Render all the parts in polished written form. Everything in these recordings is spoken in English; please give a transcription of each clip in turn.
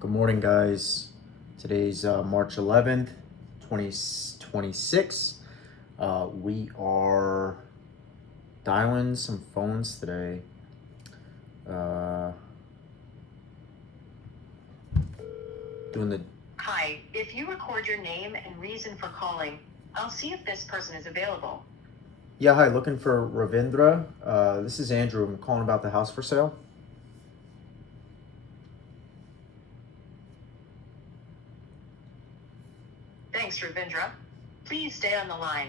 Good morning, guys. Today's March 11th, 2026. We are dialing some phones today. Doing the Hi, if you record your name and reason for calling, I'll see if this person is available. Yeah, hi, looking for Ravindra. This is Andrew. I'm calling about the house for sale. Thanks, Ravindra. Please stay on the line.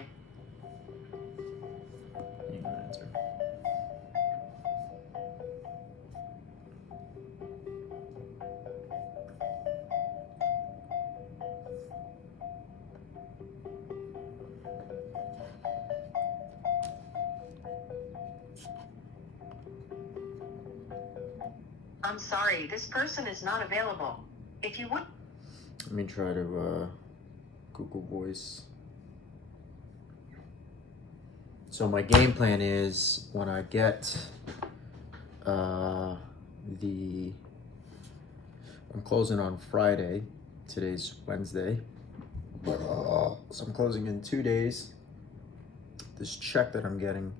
You can answer. I'm sorry, this person is not available. If you would... Let me try to Google Voice. So my game plan is when I get I'm closing on Friday. Today's Wednesday. So I'm closing in 2 days. This check that I'm getting,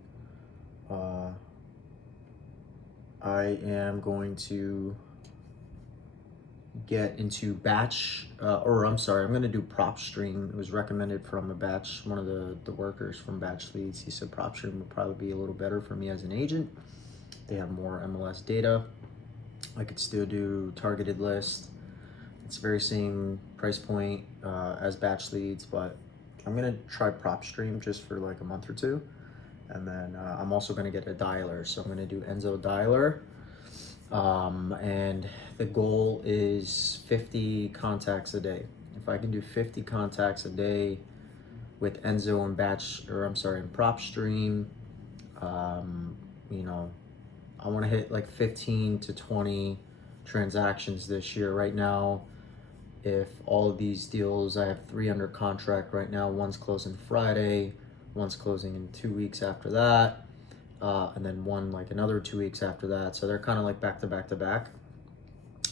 I am going to get into batch, I'm going to do prop stream. It was recommended from a batch, one of the workers from Batch Leads. He said prop stream would probably be a little better for me as an agent. They have more MLS data. I could still do targeted list. It's very same price point as Batch Leads, but I'm gonna try prop stream just for like a month or two. And then I'm also gonna get a dialer. So I'm gonna do Enzo dialer. And the goal is 50 contacts a day. If I can do 50 contacts a day with Enzo and prop stream, I want to hit like 15 to 20 transactions this year. Right now, if all of these deals, I have 3 under contract right now. One's closing Friday, one's closing in 2 weeks after that, and then one like another 2 weeks after that. So they're kind of like back to back to back.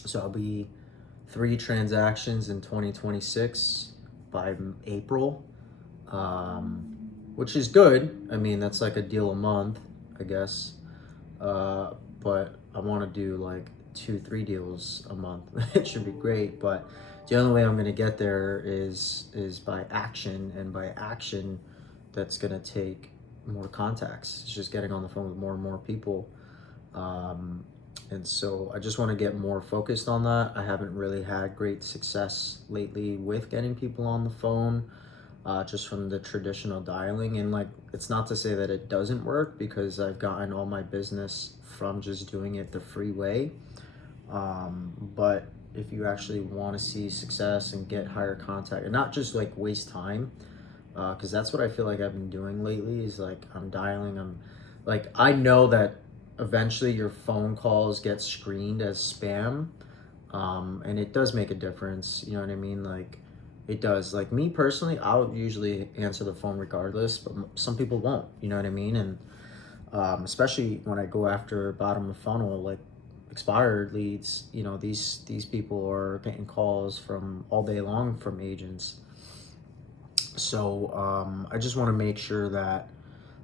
So I'll be 3 transactions in 2026 by April, which is good. I mean, that's like a deal a month, I guess. But I want to do like 2-3 deals a month. It should be great, but the only way I'm going to get there is by action, and by action that's going to take more contacts. It's just getting on the phone with more and more people. And so I just want to get more focused on that. I haven't really had great success lately with getting people on the phone, just from the traditional dialing. And like, it's not to say that it doesn't work, because I've gotten all my business from just doing it the free way. But if you actually want to see success and get higher contact and not just like waste time, because that's what I feel like I've been doing lately, is like I'm dialing, I know that eventually your phone calls get screened as spam, and it does make a difference, you know what I mean? Like, it does. Like, me personally, I'll usually answer the phone regardless, but some people won't, you know what I mean? And especially when I go after bottom of funnel, like expired leads, these people are getting calls from all day long from agents. So I just want to make sure that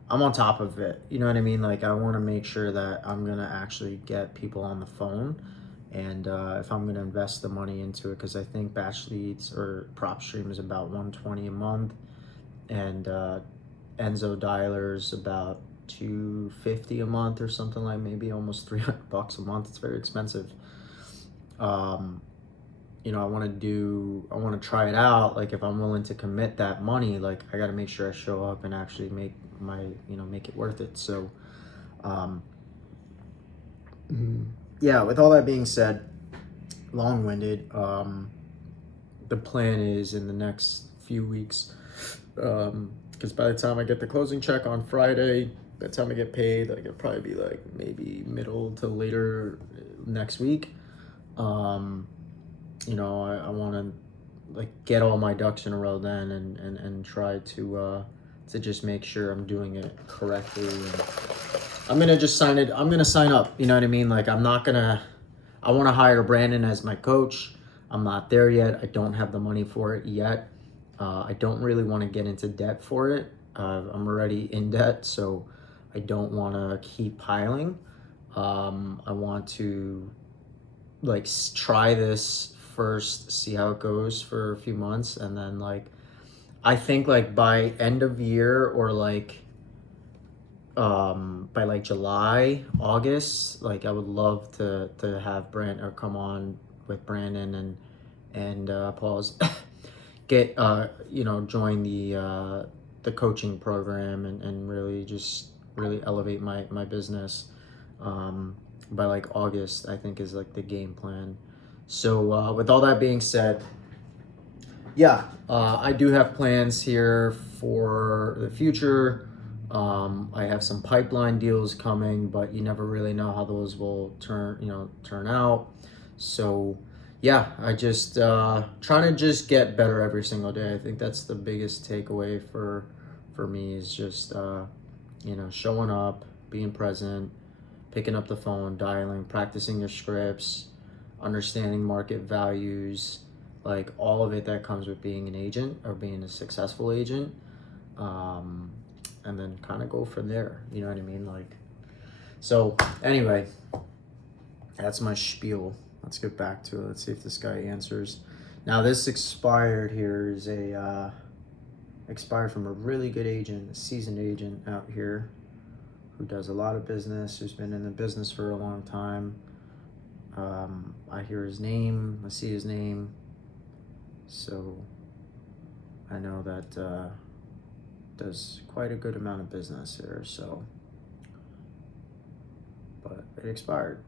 I'm on top of it. You know what I mean? Like, I want to make sure that I'm going to actually get people on the phone. And if I'm going to invest the money into it, because I think batch leads or prop stream is about $120 a month, and Enzo dialers about $250 a month or something, like maybe almost $300 a month. It's very expensive. I want to try it out. Like, if I'm willing to commit that money, like, I got to make sure I show up and actually make it worth it. So, yeah, with all that being said, long-winded, the plan is in the next few weeks, because by the time I get the closing check on Friday, by the time I get paid, like, it'll probably be like maybe middle to later next week. I want to like get all my ducks in a row then, and try to just make sure I'm doing it correctly. And I'm gonna sign up. You know what I mean? Like, I want to hire Brandon as my coach. I'm not there yet. I don't have the money for it yet. I don't really want to get into debt for it. I'm already in debt, so I don't want to keep piling. I want to like try this first, see how it goes for a few months, and then like I think like by end of year or like by like July, August, like I would love to have Brand or come on with Brandon and Paul's get join the coaching program and really just really elevate my business. By like August, I think is like the game plan. So with all that being said, yeah, I do have plans here for the future. I have some pipeline deals coming, but you never really know how those will turn out. So yeah, I just trying to just get better every single day. I think that's the biggest takeaway for me is just showing up, being present, picking up the phone, dialing, practicing your scripts, understanding market values, like all of it that comes with being an agent or being a successful agent. And then kind of go from there. You know what I mean? Like, so anyway, that's my spiel. Let's get back to it. Let's see if this guy answers. Now this expired here is expired from a really good agent, a seasoned agent out here who does a lot of business, who's been in the business for a long time. I hear his name, I see his name, so I know that does quite a good amount of business here. So, but it expired.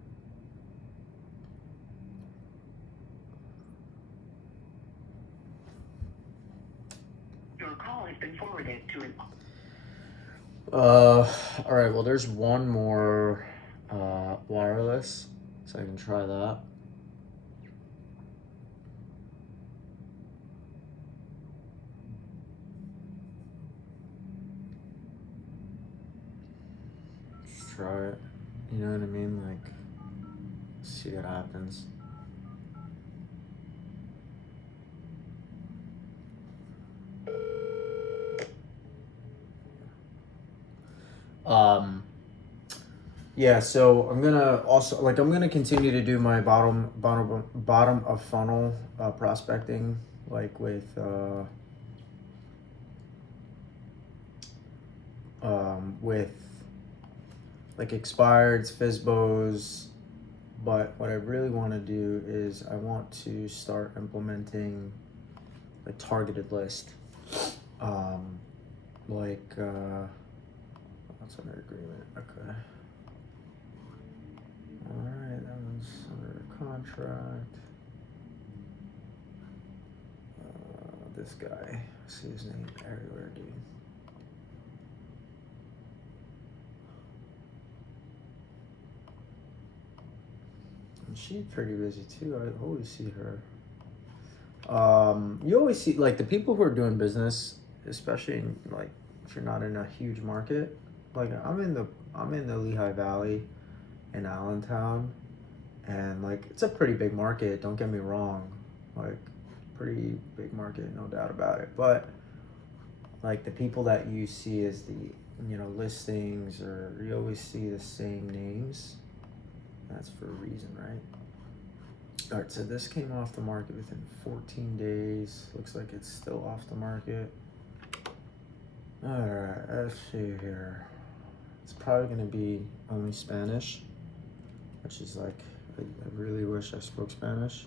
Your call has been forwarded to an. All right. Well, there's one more wireless, so I can try that. Just try it. You know what I mean? Like, see what happens. Yeah, so I'm gonna continue to do my bottom of funnel prospecting, like with like expireds, FISBOs, but what I really want to do is I want to start implementing a targeted list. That's under agreement. Okay. All right, that one's under contract. This guy, I see his name everywhere, dude. And she's pretty busy too. I always see her. You always see like the people who are doing business, especially in, like if you're not in a huge market. Like I'm in the Lehigh Valley in Allentown, and like it's a pretty big market, don't get me wrong, like pretty big market, no doubt about it, but like the people that you see as the listings, or you always see the same names, that's for a reason, right? All right, so this came off the market within 14 days. Looks like it's still off the market. All right, let's see here. It's probably gonna be only Spanish, which is like, I really wish I spoke Spanish.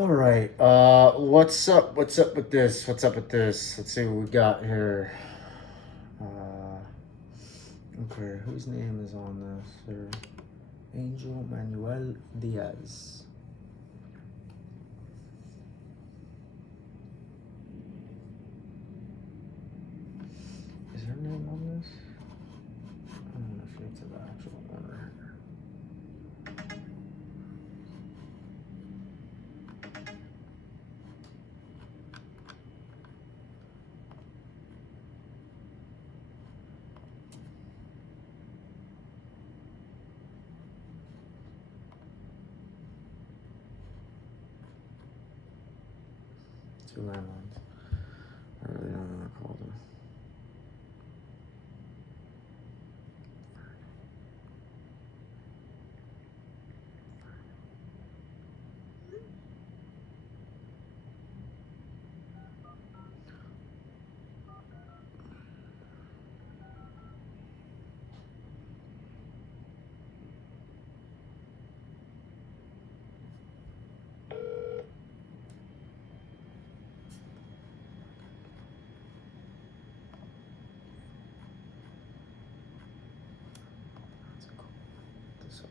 All right. What's up? What's up with this? What's up with this? Let's see what we got here. Okay, whose name is on this? Here? Angel Manuel Diaz. Is her name on this? I don't know if it's the actual owner. Two landlines. I really don't know what to call them. This up.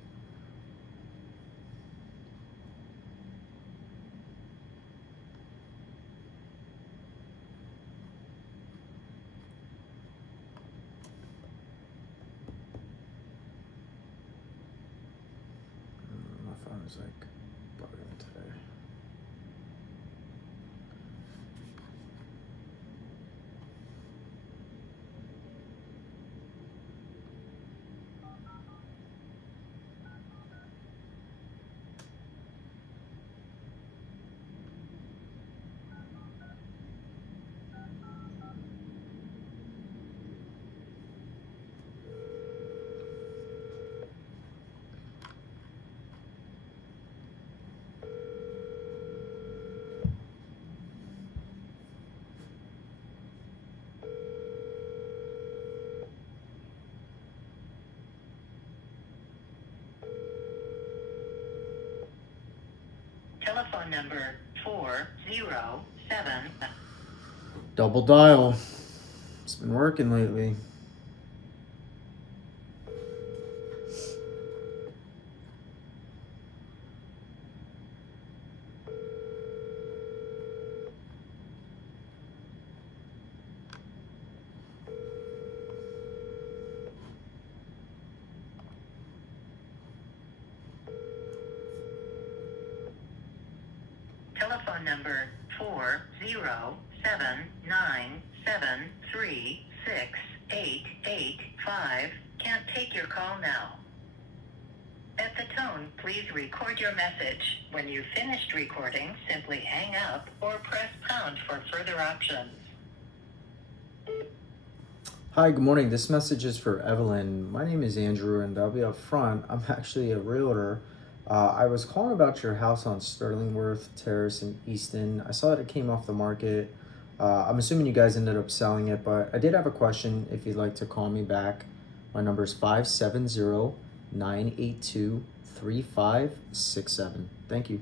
My phone is like bugging today. Telephone number 407. Double dial. It's been working lately. Telephone number 40797368885 can't take your call now. At the tone, please record your message. When you've finished recording, simply hang up or press pound for further options. Hi, good morning. This message is for Evelyn. My name is Andrew, and I'll be up front. I'm actually a realtor. I was calling about your house on Sterlingworth Terrace in Easton. I saw that it came off the market. I'm assuming you guys ended up selling it, but I did have a question if you'd like to call me back. My number is 570-982-3567. Thank you.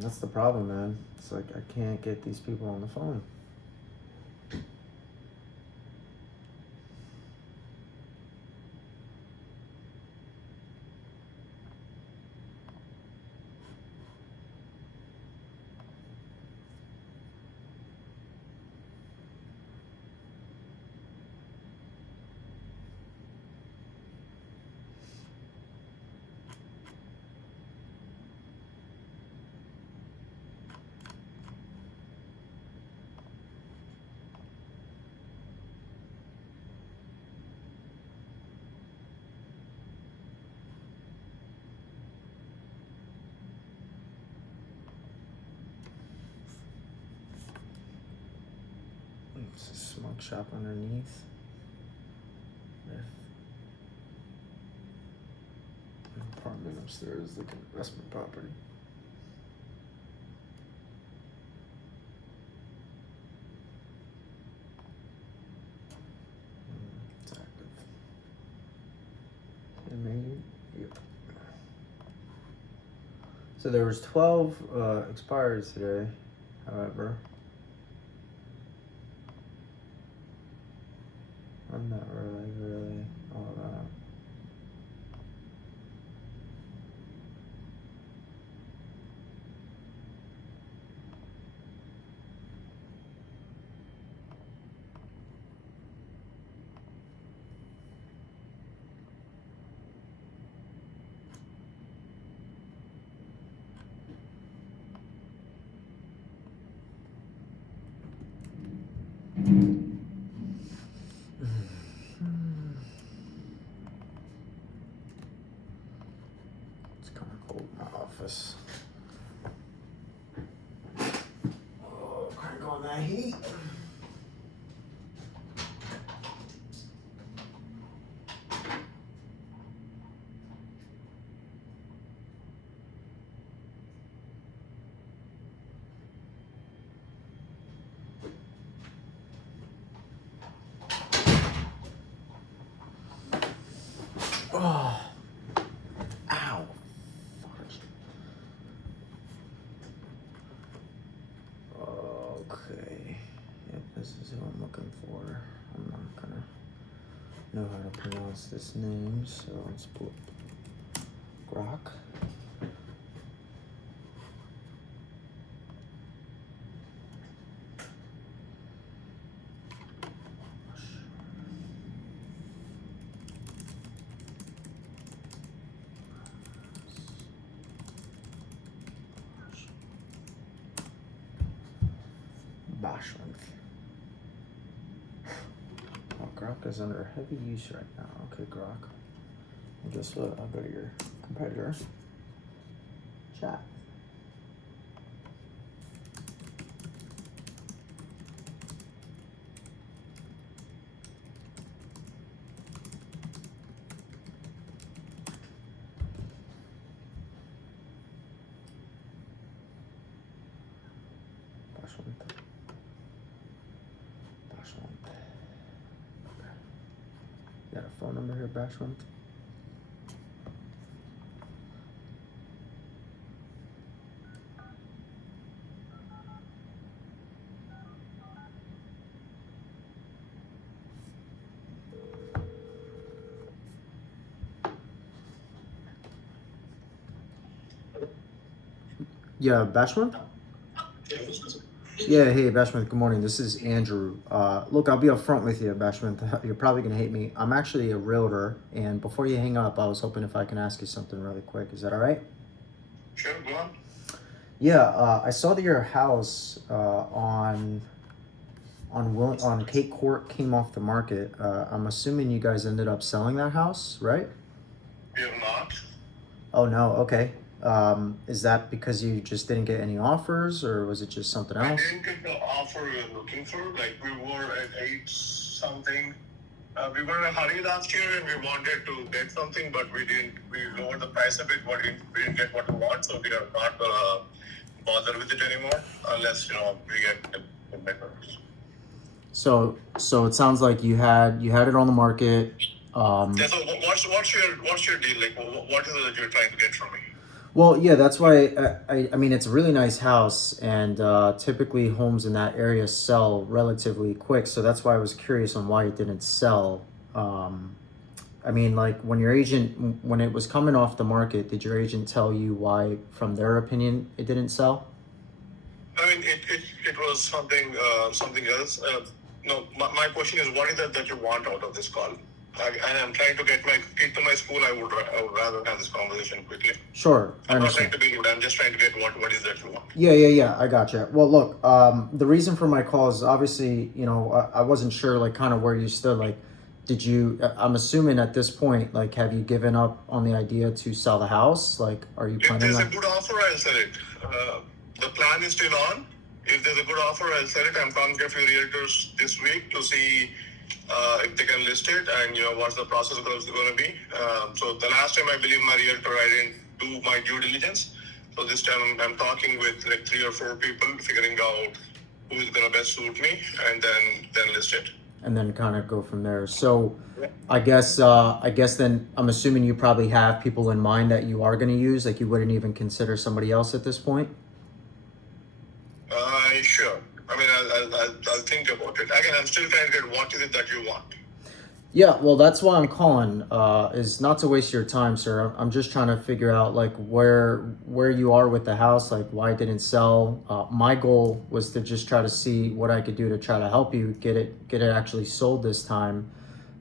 That's the problem, man. It's like I can't get these people on the phone. It's a smoke shop underneath. With an apartment upstairs, like an investment property. It's active. So there was 12 expired today, however. I'm not really all that. It's kind of cold in my office. Oh, crank on that heat. Oh, ow. Okay. Yep, this is who I'm looking for. I'm not gonna know how to pronounce this name, so let's put Grok. Bashment. Oh, Grok is under heavy use right now. Okay, Grok. Well, guess what? I'll go to your competitor. Chat. Bashment. Bashment. Okay. You got a phone number here, Bashment? Yeah, Bashment? Yeah, hey, Bashment, good morning. This is Andrew. Look, I'll be upfront with you, Bashment. You're probably going to hate me. I'm actually a realtor, and before you hang up, I was hoping if I can ask you something really quick. Is that all right? Sure, go on. Yeah, I saw that your house on Cape Court came off the market. I'm assuming you guys ended up selling that house, right? We have not. Oh, no, okay. Is that because you just didn't get any offers, or was it just something I else? didn't get the offer we were looking for. Like, we were at 8 something. We were in a hurry last year and we wanted to get something, but we lowered the price a bit, but we didn't get what we want, so we are not gonna bother with it anymore unless, we get it better. So it sounds like you had it on the market. Yeah, so what's your deal? Like, what is it that you're trying to get from me? Well, yeah, that's why I mean it's a really nice house, and typically homes in that area sell relatively quick. So that's why I was curious on why it didn't sell. I mean, like when when it was coming off the market, did your agent tell you why, from their opinion, it didn't sell? I mean, it was something else. No, my question is, what is it that you want out of this call? And I'm trying to get my kid to my school. I would rather have this conversation quickly. Sure, I I'm not understand. trying to be rude. I'm just trying to get what is that you want. Yeah, I gotcha. Well, look, the reason for my call is obviously, I wasn't sure, like, kind of where you stood. Like, I'm assuming at this point, like, have you given up on the idea to sell the house? Like, are you If planning there's a on? good offer, I'll sell it. The plan is still on. If there's a good offer, I'll sell it. I'm talking to a few realtors this week to see if they can list it and what's the process going to be. So the last time I believe my realtor, I didn't do my due diligence. So this time I'm talking with like 3 or 4 people, figuring out who is going to best suit me, and then list it. and then kind of go from there. So I guess then I'm assuming you probably have people in mind that you are going to use, like you wouldn't even consider somebody else at this point. Sure. I mean, I'll think about it. Again, I'm still trying to get what is it that you want. Yeah, well, that's why I'm calling. Is not to waste your time, sir. I'm just trying to figure out like where you are with the house, like why it didn't sell. My goal was to just try to see what I could do to try to help you get it actually sold this time.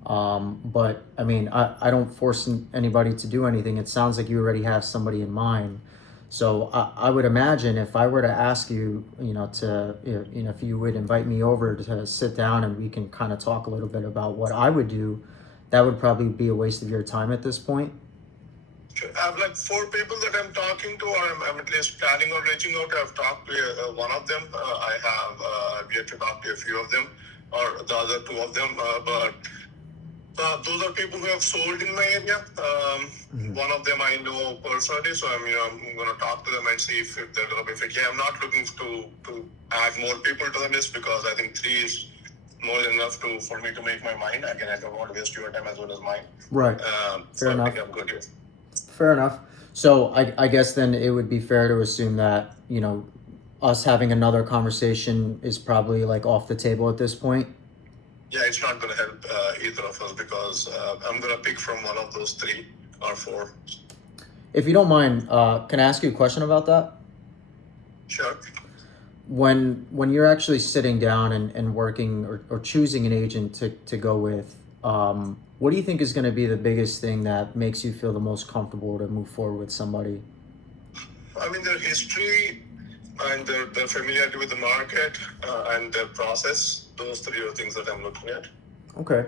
But I mean, I don't force anybody to do anything. It sounds like you already have somebody in mind. So I would imagine if I were to ask you, if you would invite me over to sit down and we can kind of talk a little bit about what I would do, that would probably be a waste of your time at this point. Sure. I have like 4 people that I'm talking to, or I'm at least planning on reaching out. I've talked to one of them. I've yet to talk to a few of them, or the other 2 of them. But those are people who have sold in my area. One of them I know personally, so I'm going to talk to them and see if they're going to be fit. Yeah, I'm not looking to add more people to the list because I think 3 is more than enough for me to make my mind. Again, I don't want to waste your time as well as mine. Right. Fair enough. I think I'm good here. Fair enough. So I guess then it would be fair to assume that us having another conversation is probably like off the table at this point. Yeah, it's not going to help either of us because I'm going to pick from one of those 3 or 4. If you don't mind, can I ask you a question about that? Sure. When you're actually sitting down and working or choosing an agent to go with, what do you think is going to be the biggest thing that makes you feel the most comfortable to move forward with somebody? I mean, their history and their familiarity with the market and their process. Those 3 are things that I'm looking at. Okay.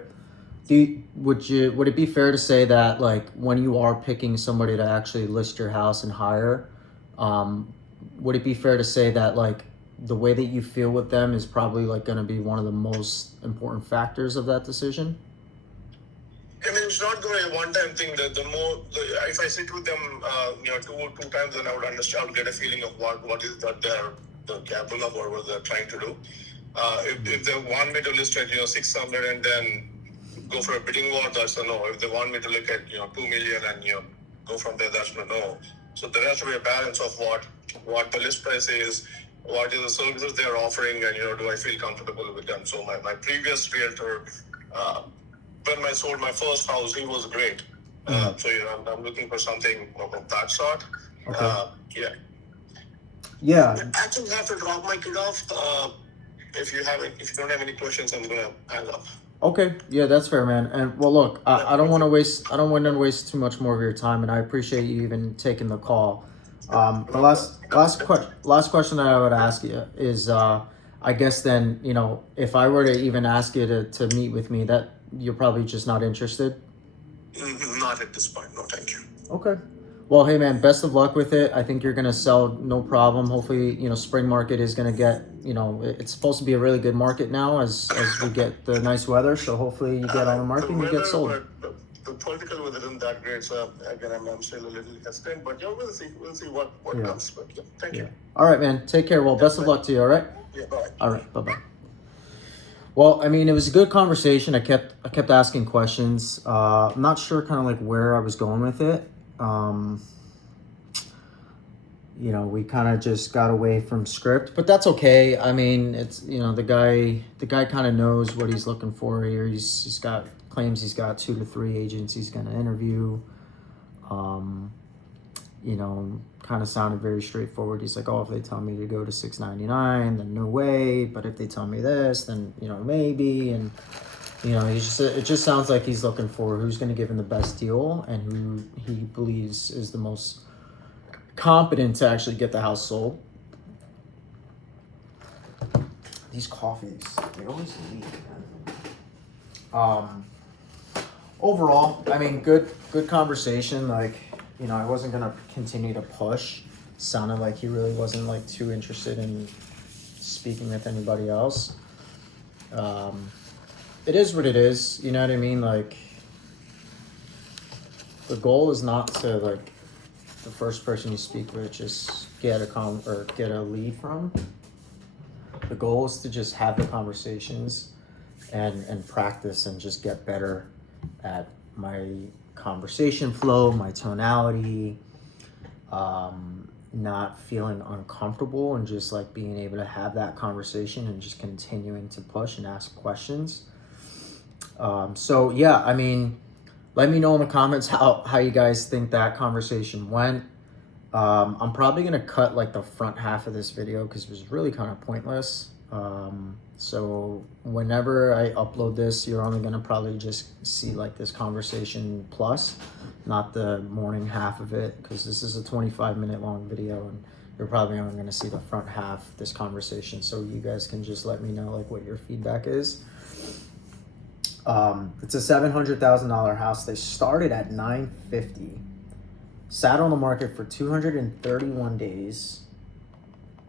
Would it be fair to say that like when you are picking somebody to actually list your house and hire, would it be fair to say that like the way that you feel with them is probably like going to be one of the most important factors of that decision? I mean, it's not going to be a one-time thing. If I sit with them, 2 times, then I would understand. I would get a feeling of what is that they're capable of or what they're trying to do. If they want me to list at 600 and then go for a bidding war, that's a no. If they want me to look at 2 million and go from there, that's a no. So there has to be a balance of what the list price is, what is the services they are offering, and do I feel comfortable with them. So my previous realtor, when I sold my first house, he was great. So I'm looking for something of that sort. Okay. Yeah. I actually have to drop my kid off. If you don't have any questions, I'm gonna hang up. Okay, yeah, that's fair, man. And well, look, I don't want to waste too much more of your time, and I appreciate you even taking the call. The last question that I would ask you is, I guess then if I were to even ask you to meet with me, that you're probably just not interested. Not at this point, no, thank you. Okay. Well, hey man, best of luck with it. I think you're gonna sell no problem. Hopefully, spring market is gonna get, it's supposed to be a really good market now as we get the nice weather. So hopefully you get on the market and you get sold. The political weather isn't that great, so again, I'm still a little hesitant. But we'll see what comes. But thank you. All right, man. Take care. Well, best of luck to you. All right. Yeah. Bye. All right. Bye bye. Well, I mean, it was a good conversation. I kept asking questions. I'm not sure kind of like where I was going with it. We kind of just got away from script, but that's okay. I mean, it's the guy kind of knows what he's looking for here. Claims he's got 2 to 3 agents he's going to interview. Kind of sounded very straightforward. He's like, oh, if they tell me to go to $699, then no way. But if they tell me this, then maybe. And it just sounds like he's looking for who's going to give him the best deal and who he believes is the most competent to actually get the house sold. These coffees, they always leak, man. Overall, I mean, good conversation. Like, I wasn't gonna continue to push. Sounded like he really wasn't like too interested in speaking with anybody else. It is what it is. You know what I mean? Like, the goal is not to like the first person you speak with just get a lead from. The goal is to just have the conversations and practice and just get better at my conversation flow, my tonality, not feeling uncomfortable, and just like being able to have that conversation and just continuing to push and ask questions. So yeah, I mean, let me know in the comments how you guys think that conversation went. I'm probably gonna cut like the front half of this video because it was really kind of pointless. So whenever I upload this, you're only gonna probably just see like this conversation plus, not the morning half of it, because this is a 25-minute long video and you're probably only gonna see the front half, this conversation. So you guys can just let me know like what your feedback is. It's a $700,000 house. They started at $950,000. Sat on the market for 231 days.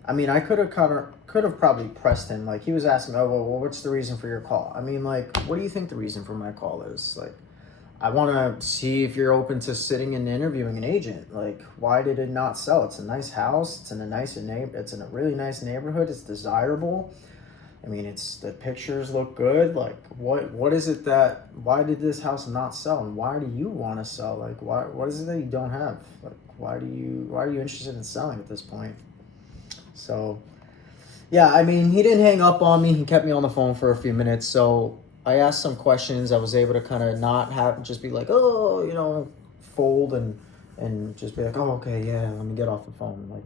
I mean, I could have probably pressed him. Like, he was asking, oh, well, what's the reason for your call? I mean, like, what do you think the reason for my call is? Like, I want to see if you're open to sitting and interviewing an agent. Like, why did it not sell? It's a nice house. It's in a really nice neighborhood. It's desirable. I mean, the pictures look good. Like, what is it why did this house not sell? And why do you want to sell? Like, what is it that you don't have? Like, why are you interested in selling at this point? So, yeah, I mean, he didn't hang up on me. He kept me on the phone for a few minutes. So I asked some questions. I was able to kind of not just be like, oh, fold and just be like, oh, okay, yeah, let me get off the phone. Like,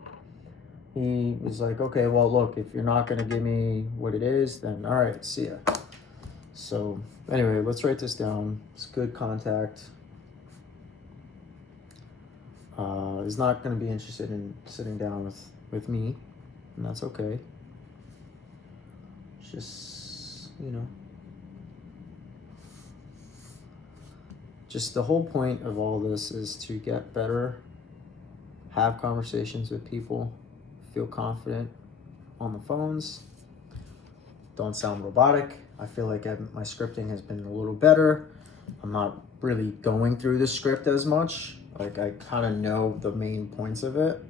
he was like, okay, well, look, if you're not going to give me what it is, then all right, see ya. So anyway, let's write this down. It's good contact. Is not going to be interested in sitting down with me, and that's okay. Just, just the whole point of all this is to get better, have conversations with people, feel confident on the phones, don't sound robotic. I feel like my scripting has been a little better. I'm not really going through the script as much. Like, I kind of know the main points of it.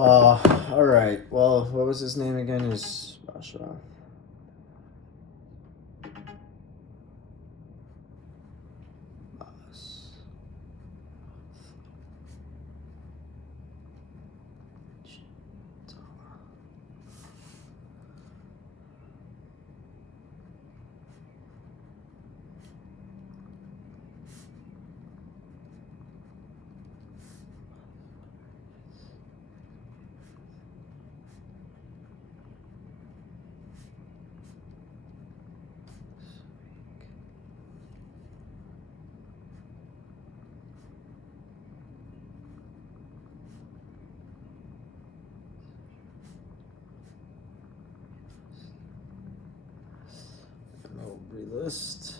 All right. Well, what was his name again? Is Basha. Relist.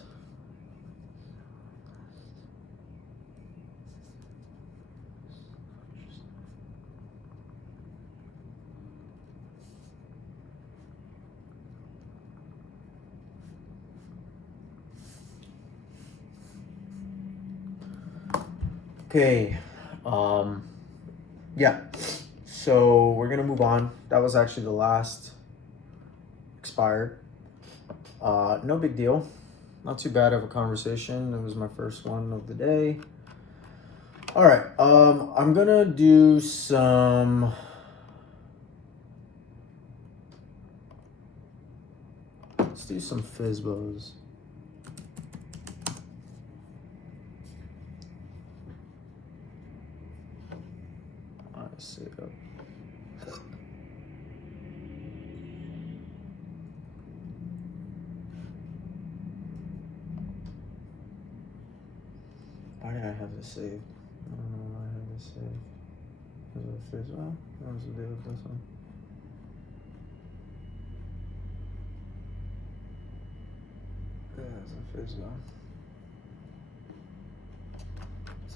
Okay. Yeah. So we're gonna move on. That was actually the last expired. No big deal. Not too bad of a conversation. It was my first one of the day. All right. I'm gonna do some. Let's do some FISBOs. I see. Why did I have this saved? I don't know why I have this saved. Is it FISBO? What was the deal with this one? Yeah, it's a FISBO.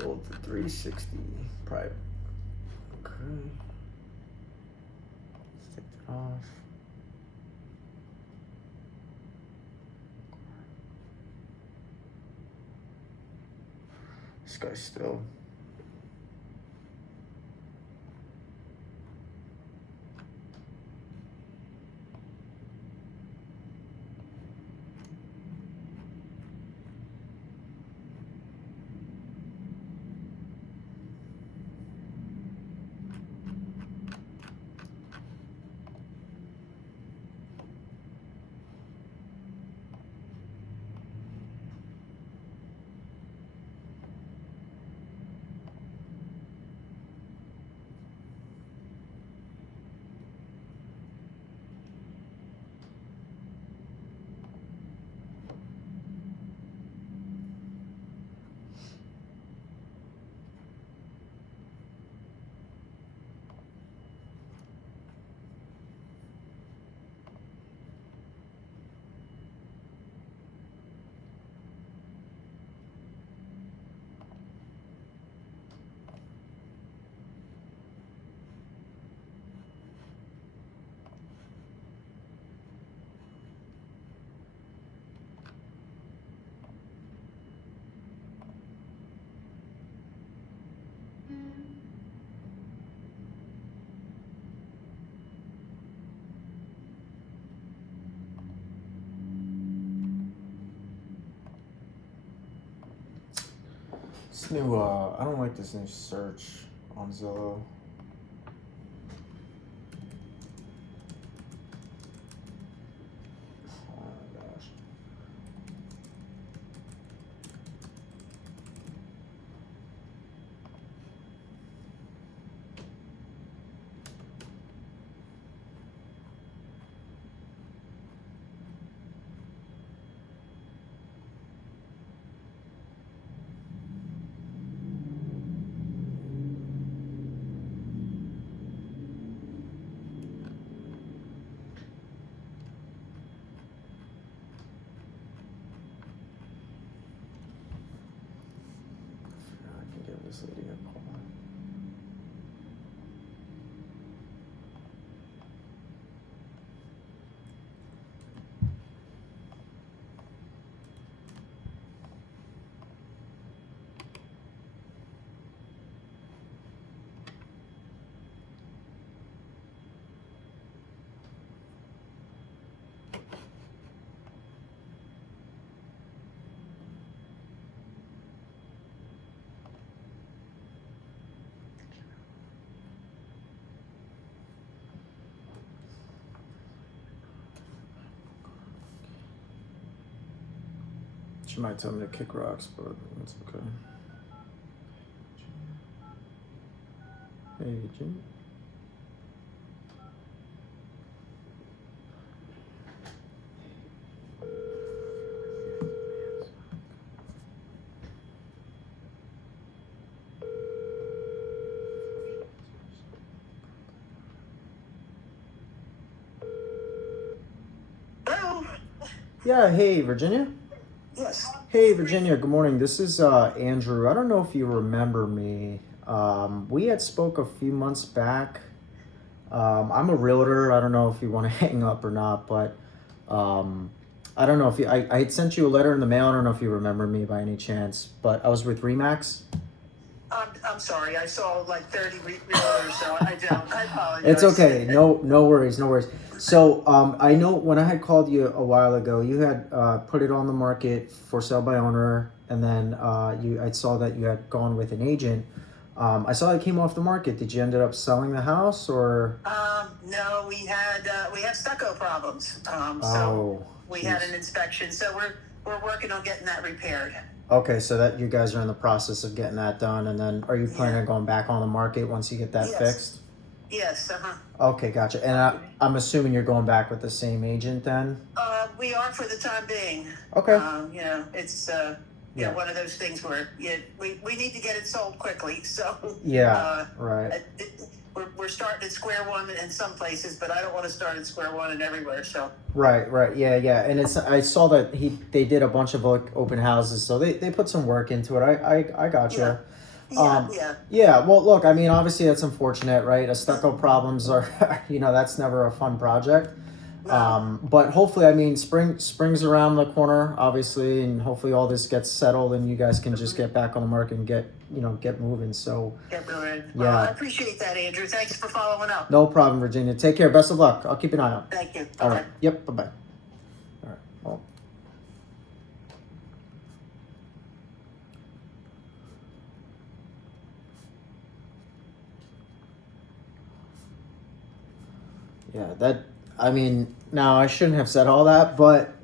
Sold for 360. Private. Okay. Let's take that off. This guy's still. This new, I don't like this new search on Zillow. Oh my gosh. I can give this lady a call. She might tell me to kick rocks, but it's okay. Hey, Jim. Hello. Yeah, hey, Virginia. Yes. Hey, Virginia, good morning. This is Andrew. I don't know if you remember me. We had spoke a few months back. I'm a realtor. I don't know if you want to hang up or not, but I don't know if you, I had sent you a letter in the mail. I don't know if you remember me by any chance, but I was with Remax. I'm sorry. I saw like 30 realtors, so I don't. I apologize. It's okay. No worries. No worries. So I know when I had called you a while ago, you had put it on the market for sale by owner, and then I saw that you had gone with an agent. I saw it came off the market. Did you end up selling the house or? No, we have stucco problems. Oh, So we geez. had an inspection, so we're working on getting that repaired. Okay, so that you guys are in the process of getting that done, and then are you planning on going back on the market once you get that Yes. fixed? Yes. Okay, gotcha. And I'm assuming you're going back with the same agent then? We are for the time being. Okay. It's Yeah. one of those things where we need to get it sold quickly. So Yeah, right. We're starting at square one in some places, but I don't want to start at square one and everywhere. So Right, yeah, and I saw that they did a bunch of open houses, so they put some work into it. I gotcha. Yeah, well, look, I mean, obviously that's unfortunate, right? A stucco problems are, that's never a fun project. No. But hopefully, I mean, spring's around the corner, obviously, and hopefully all this gets settled and you guys can just get back on the market and get moving. So, Get moving. Yeah. Well, I appreciate that, Andrew. Thanks for following up. no problem, Virginia. Take care. Best of luck. I'll keep an eye out. Thank you. All Bye-bye. right. Yep. Bye bye. All right. Well. Yeah, I mean, now I shouldn't have said all that, but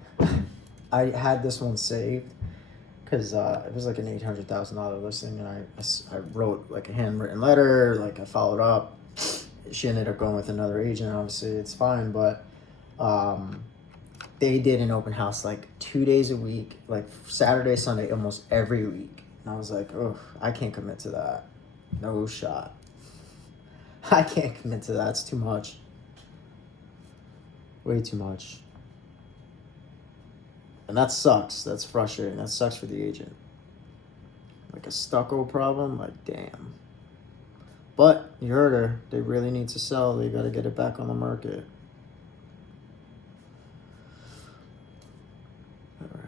I had this one saved because it was like an $800,000 listing, and I wrote like a handwritten letter, like I followed up. She ended up going with another agent. Obviously, it's fine, but they did an open house like 2 days a week, like Saturday, Sunday, almost every week. And I was like, oh, I can't commit to that. No shot. I can't commit to that. It's too much. Way too much. And that sucks. That's frustrating. That sucks for the agent. Like a stucco problem, like damn. But you heard her. They really need to sell. They got to get it back on the market. All right.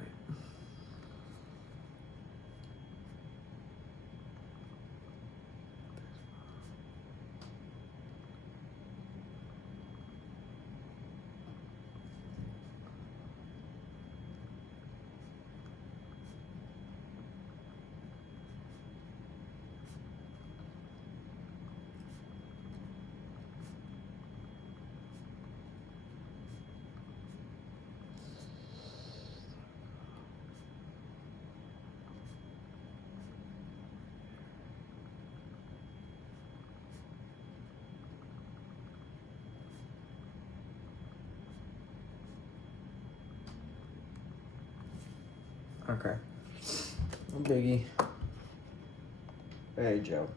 Okay. No biggie. Hey, Joe.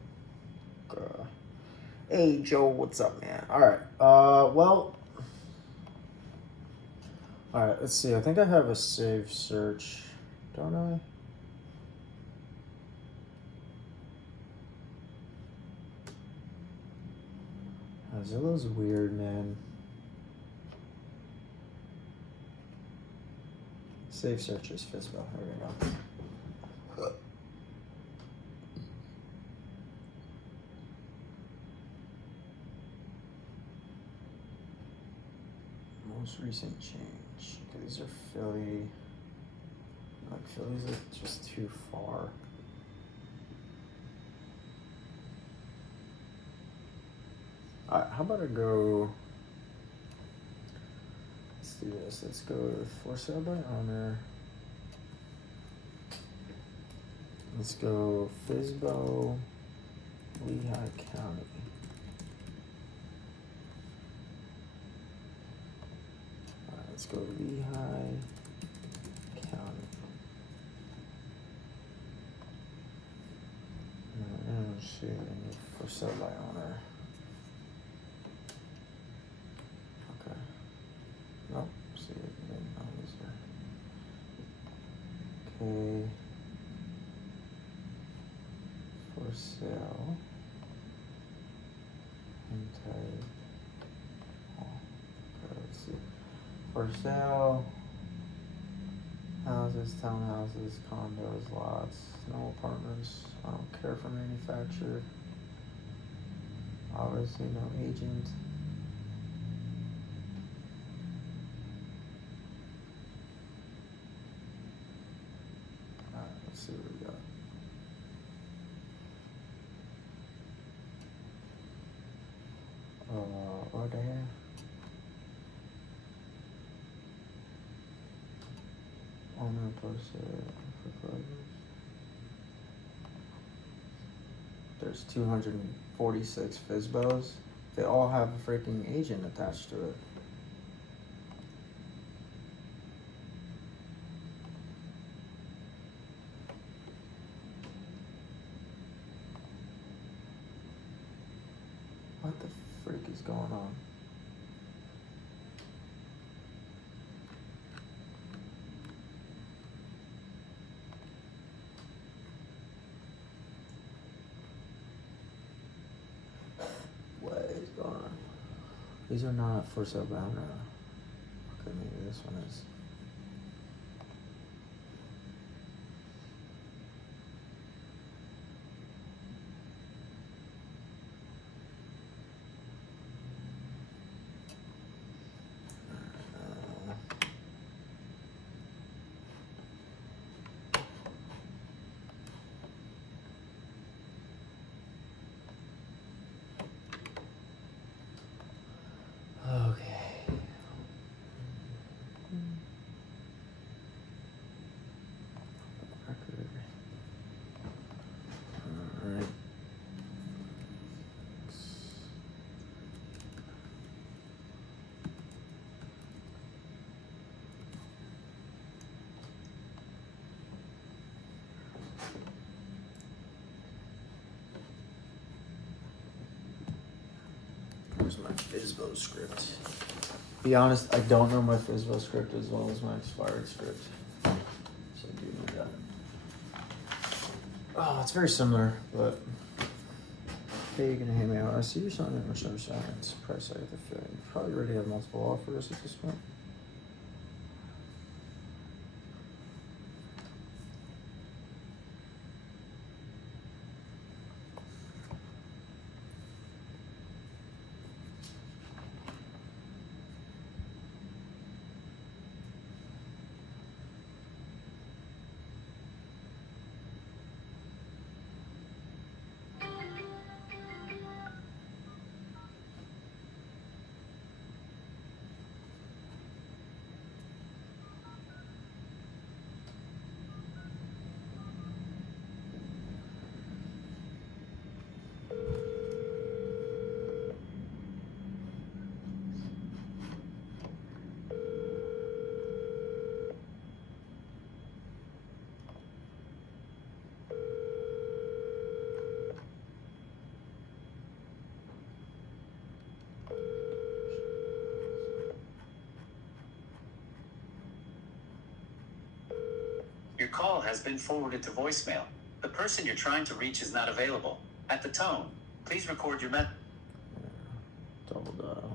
Hey, Joe, what's up, man? All right. Well. All right, let's see. I think I have a save search. Don't I? Zilla's weird, man. Save searches, Fisbo. There we go. Most recent change. Okay, these are Philly. Like Philly's like just too far. Alright, how about I go? Let's do this. Let's go for sale by owner. Let's go Fisbo, Lehigh County. Alright, let's go Lehigh County. Let's see, for sale by owner. Okay. Nope. See it. Okay. For sale. And type. Oh, okay, let's see. For sale. Houses, townhouses, condos, lots, no apartments. I don't care for manufacturer. Obviously, no agent. Alright, let's see what we got. What the hell? Owner posted for closers. There's 246 Fisbos. They all have a freaking agent attached to it. What the freak is going on? These are not for sale by owner. Okay, maybe this one is. Okay. Record. Alright. Where's my FSBO script? Be honest, I don't know my FSBO script as well as my expired script. So I do need that. Oh, it's very similar, but hey, you're gonna hand me out. I see you're selling it much other science. Price I have to fit. You probably already have multiple offers at this point. Your call has been forwarded to voicemail. The person you're trying to reach is not available. At the tone, please record your message. Double dial.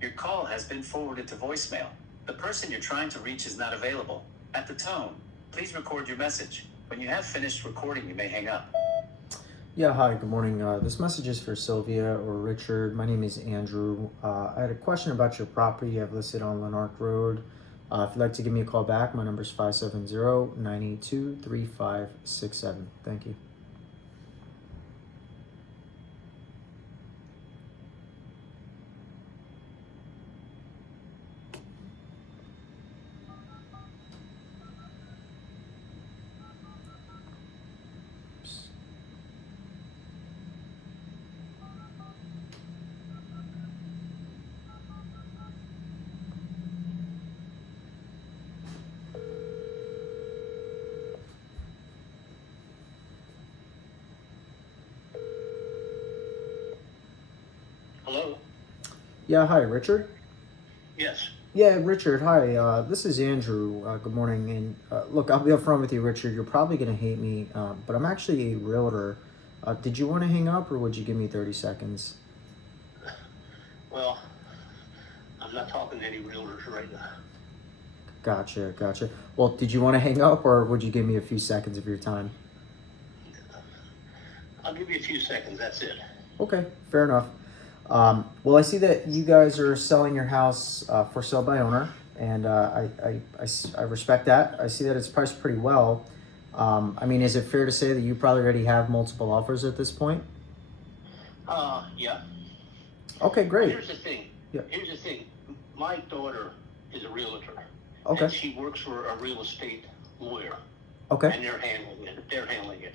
Your call has been forwarded to voicemail. The person you're trying to reach is not available. At the tone, please record your message. When you have finished recording, you may hang up. Yeah, hi, good morning. This message is for Sylvia or Richard. My name is Andrew. I had a question about your property you have listed on Lanark Road. If you'd like to give me a call back, my number is 570-982-3567. Thank you. Hello? Yeah, hi, Richard. Yes. Yeah, Richard, hi. This is Andrew. Good morning. And look, I'll be upfront with you, Richard. You're probably going to hate me, but I'm actually a realtor. Did you want to hang up or would you give me 30 seconds? Well, I'm not talking to any realtors right now. Gotcha. Well, did you want to hang up or would you give me a few seconds of your time? I'll give you a few seconds, that's it. Okay, fair enough. Well, I see that you guys are selling your house for sale by owner, and I respect that. I see that it's priced pretty well. I mean, is it fair to say that you probably already have multiple offers at this point? Yeah. Okay, great. Here's the thing. Yeah. Here's the thing. My daughter is a realtor. Okay. And she works for a real estate lawyer. Okay. And they're handling it.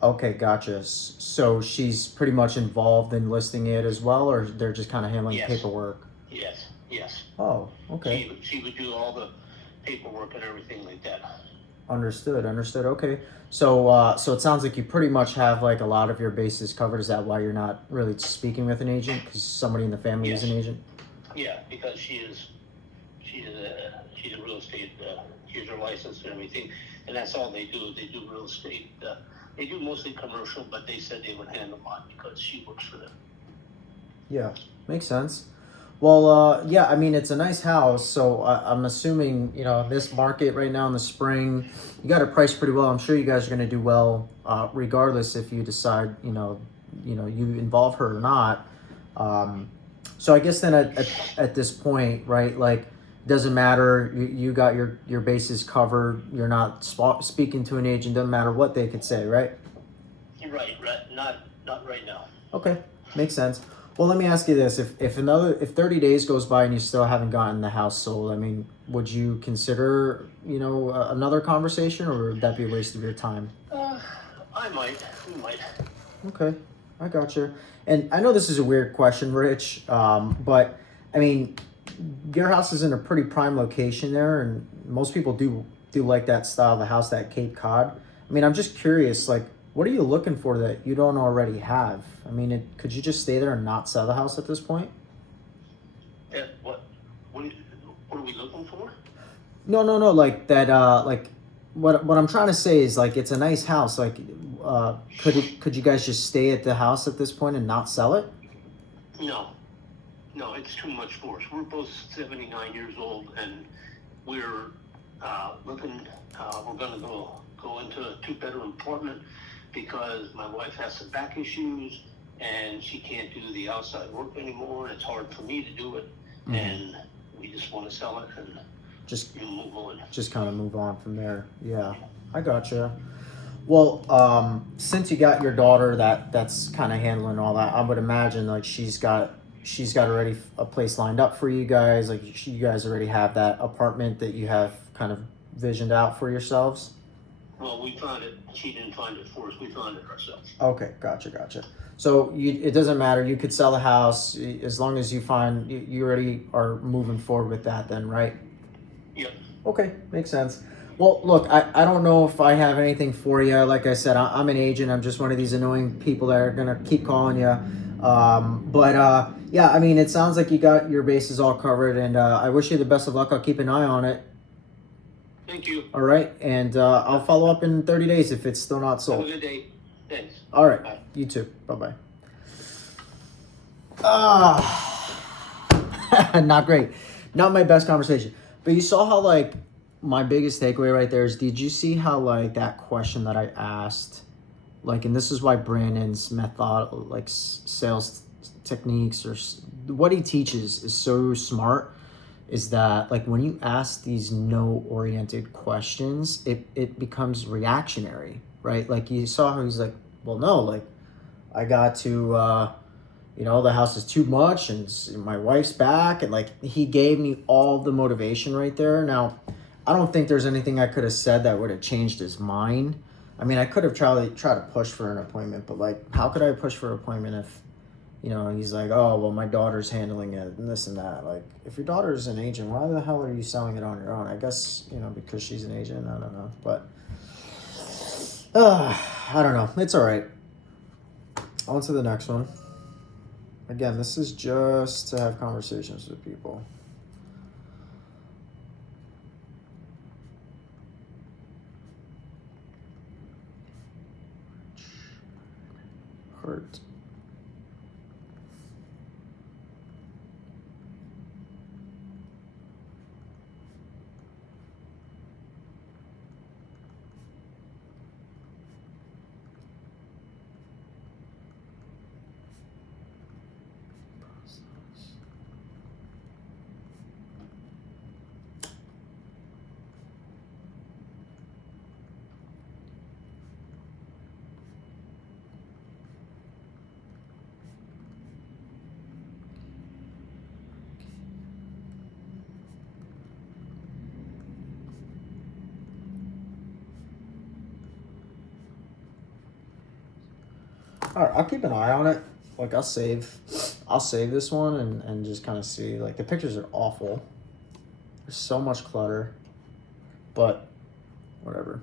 Okay, gotcha. So she's pretty much involved in listing it as well, or they're just kind of handling Yes. paperwork? Yes. Oh, Okay. She would do all the paperwork and everything like that. Understood. Okay. So it sounds like you pretty much have like a lot of your bases covered. Is that why you're not really speaking with an agent? Because somebody in the family is Yes. an agent? Yeah, because she's a real estate. She has her license and everything, and that's all they do. They do real estate. They do mostly commercial, but they said they would handle mine because she works for them. Yeah, makes sense. Well, yeah, I mean, it's a nice house, so I'm assuming, you know, this market right now in the spring, you got it priced pretty well. I'm sure you guys are going to do well, regardless if you decide, you involve her or not. So I guess then at this point, right, like, doesn't matter. You got your bases covered. You're not speaking to an agent. Doesn't matter what they could say, right? Right. Not right now. Okay, makes sense. Well, let me ask you this: if 30 days goes by and you still haven't gotten the house sold, I mean, would you consider, another conversation, or would that be a waste of your time? I might. We might. Okay, I gotcha. And I know this is a weird question, Rich, but I mean, your house is in a pretty prime location there, and most people do like that style of a house, that Cape Cod. I mean, I'm just curious, like, what are you looking for that you don't already have? I mean, could you just stay there and not sell the house at this point? Yeah, what are we looking for? No, like that. Like, what I'm trying to say is, like, it's a nice house. Like, could you guys just stay at the house at this point and not sell it? No, it's too much for us. We're both 79 years old, and we're looking. We're going to go into a 2-bedroom apartment because my wife has some back issues, and she can't do the outside work anymore, and it's hard for me to do it. Mm-hmm. And we just want to sell it and just move on. Just kind of move on from there. Yeah, I gotcha. Well, since you got your daughter that's kind of handling all that, I would imagine like she's got already a place lined up for you guys. Like, you guys already have that apartment that you have kind of visioned out for yourselves. Well, we found it. She didn't find it for us. We found it ourselves. Okay, gotcha. So it doesn't matter. You could sell the house as long as you find you already are moving forward with that. Then, right? Yep. Okay, makes sense. Well, look, I don't know if I have anything for you. Like I said, I'm an agent. I'm just one of these annoying people that are gonna keep calling you. Yeah, I mean, it sounds like you got your bases all covered, and I wish you the best of luck. I'll keep an eye on it. Thank you. All right, and I'll follow up in 30 days if it's still not sold. Have a good day. Thanks. All right, Bye. You too. Bye-bye. Not great. Not my best conversation. But you saw how, like, my biggest takeaway right there is, did you see how, like, that question that I asked, like, and this is why Brandon's method, like, sales techniques or what he teaches is so smart, is that, like, when you ask these no-oriented questions, it becomes reactionary, right? Like, you saw how he's like, well, no, like, I got to, the house is too much and my wife's back. And, like, he gave me all the motivation right there. Now, I don't think there's anything I could have said that would have changed his mind. I mean, I could have tried to push for an appointment, but, like, how could I push for an appointment if, he's like, oh, well, my daughter's handling it and this and that. Like, if your daughter's an agent, why the hell are you selling it on your own? I guess, because she's an agent. I don't know. But, I don't know. It's all right. On to the next one. Again, this is just to have conversations with people. Hurt. All right, I'll keep an eye on it. Like, I'll save this one and just kind of see. Like, the pictures are awful. There's so much clutter, but whatever.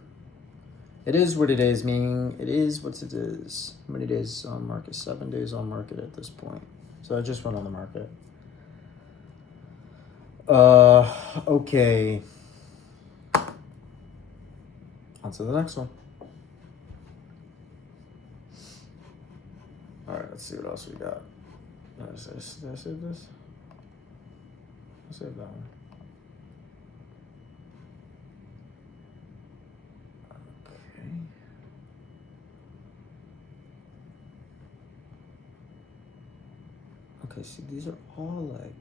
It is what it is, meaning it is what it is. How many days on market? 7 days on market at this point. So I just went on the market. Okay. On to the next one. All right, let's see what else we got. Did I save this? I saved that one. Okay. Okay, see, these are all like.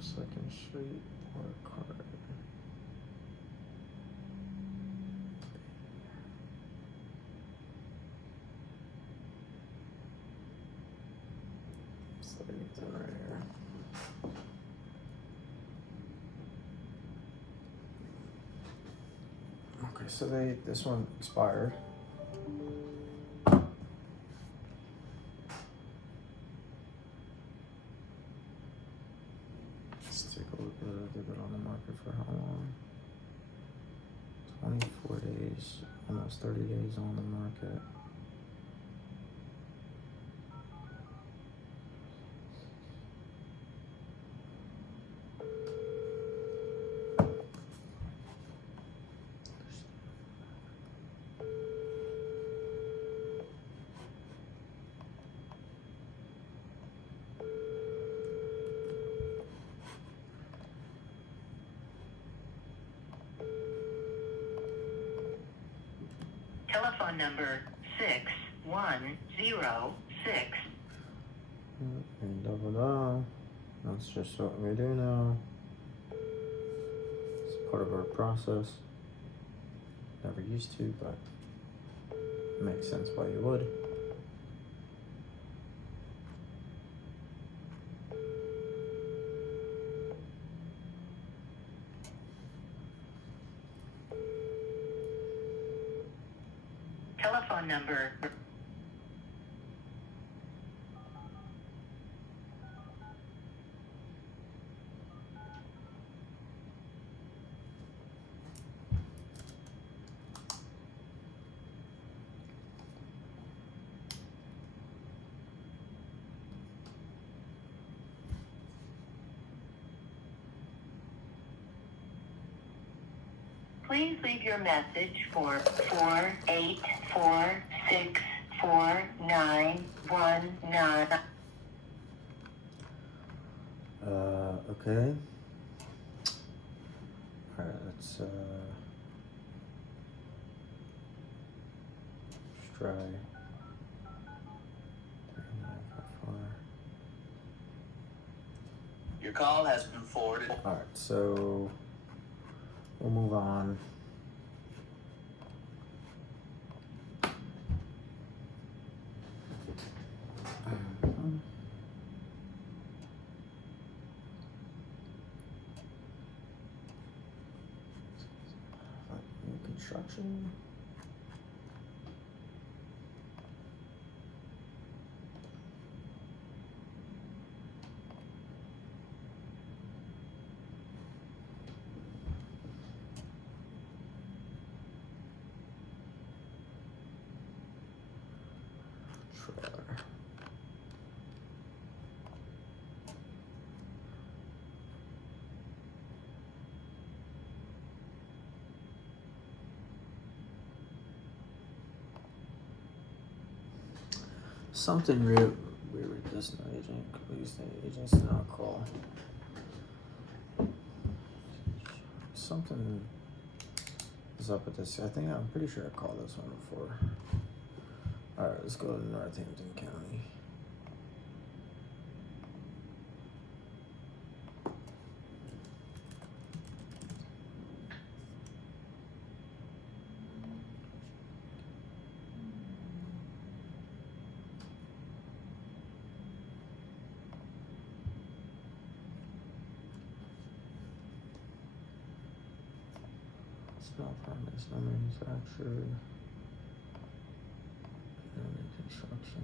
Second Street or card. Right here. Okay, so this one expired. Let's take a look at it. They've been on the market for how long? 24 days, almost 30 days on the market. Telephone number 6106. And double down. That's just what we do now. It's part of our process. Never used to, but it makes sense why you would. Telephone number. Please leave your message for 484649119. Okay. Alright, let's try 3954. Your call has been forwarded. Alright, so we'll move on. New construction. Trailer. Something weird with this new agent. Please the agents do not call. Something is up with this. I'm pretty sure I called this one before. Alright, let's go to Northampton County. Small farmers, no manufacturer, no construction.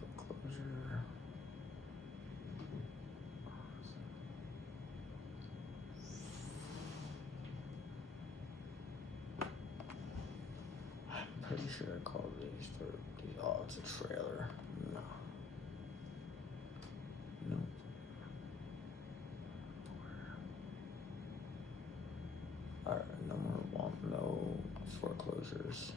Foreclosure. I'm pretty sure I called these for these. Oh, it's a trailer. No. Nope. Alright, no foreclosures.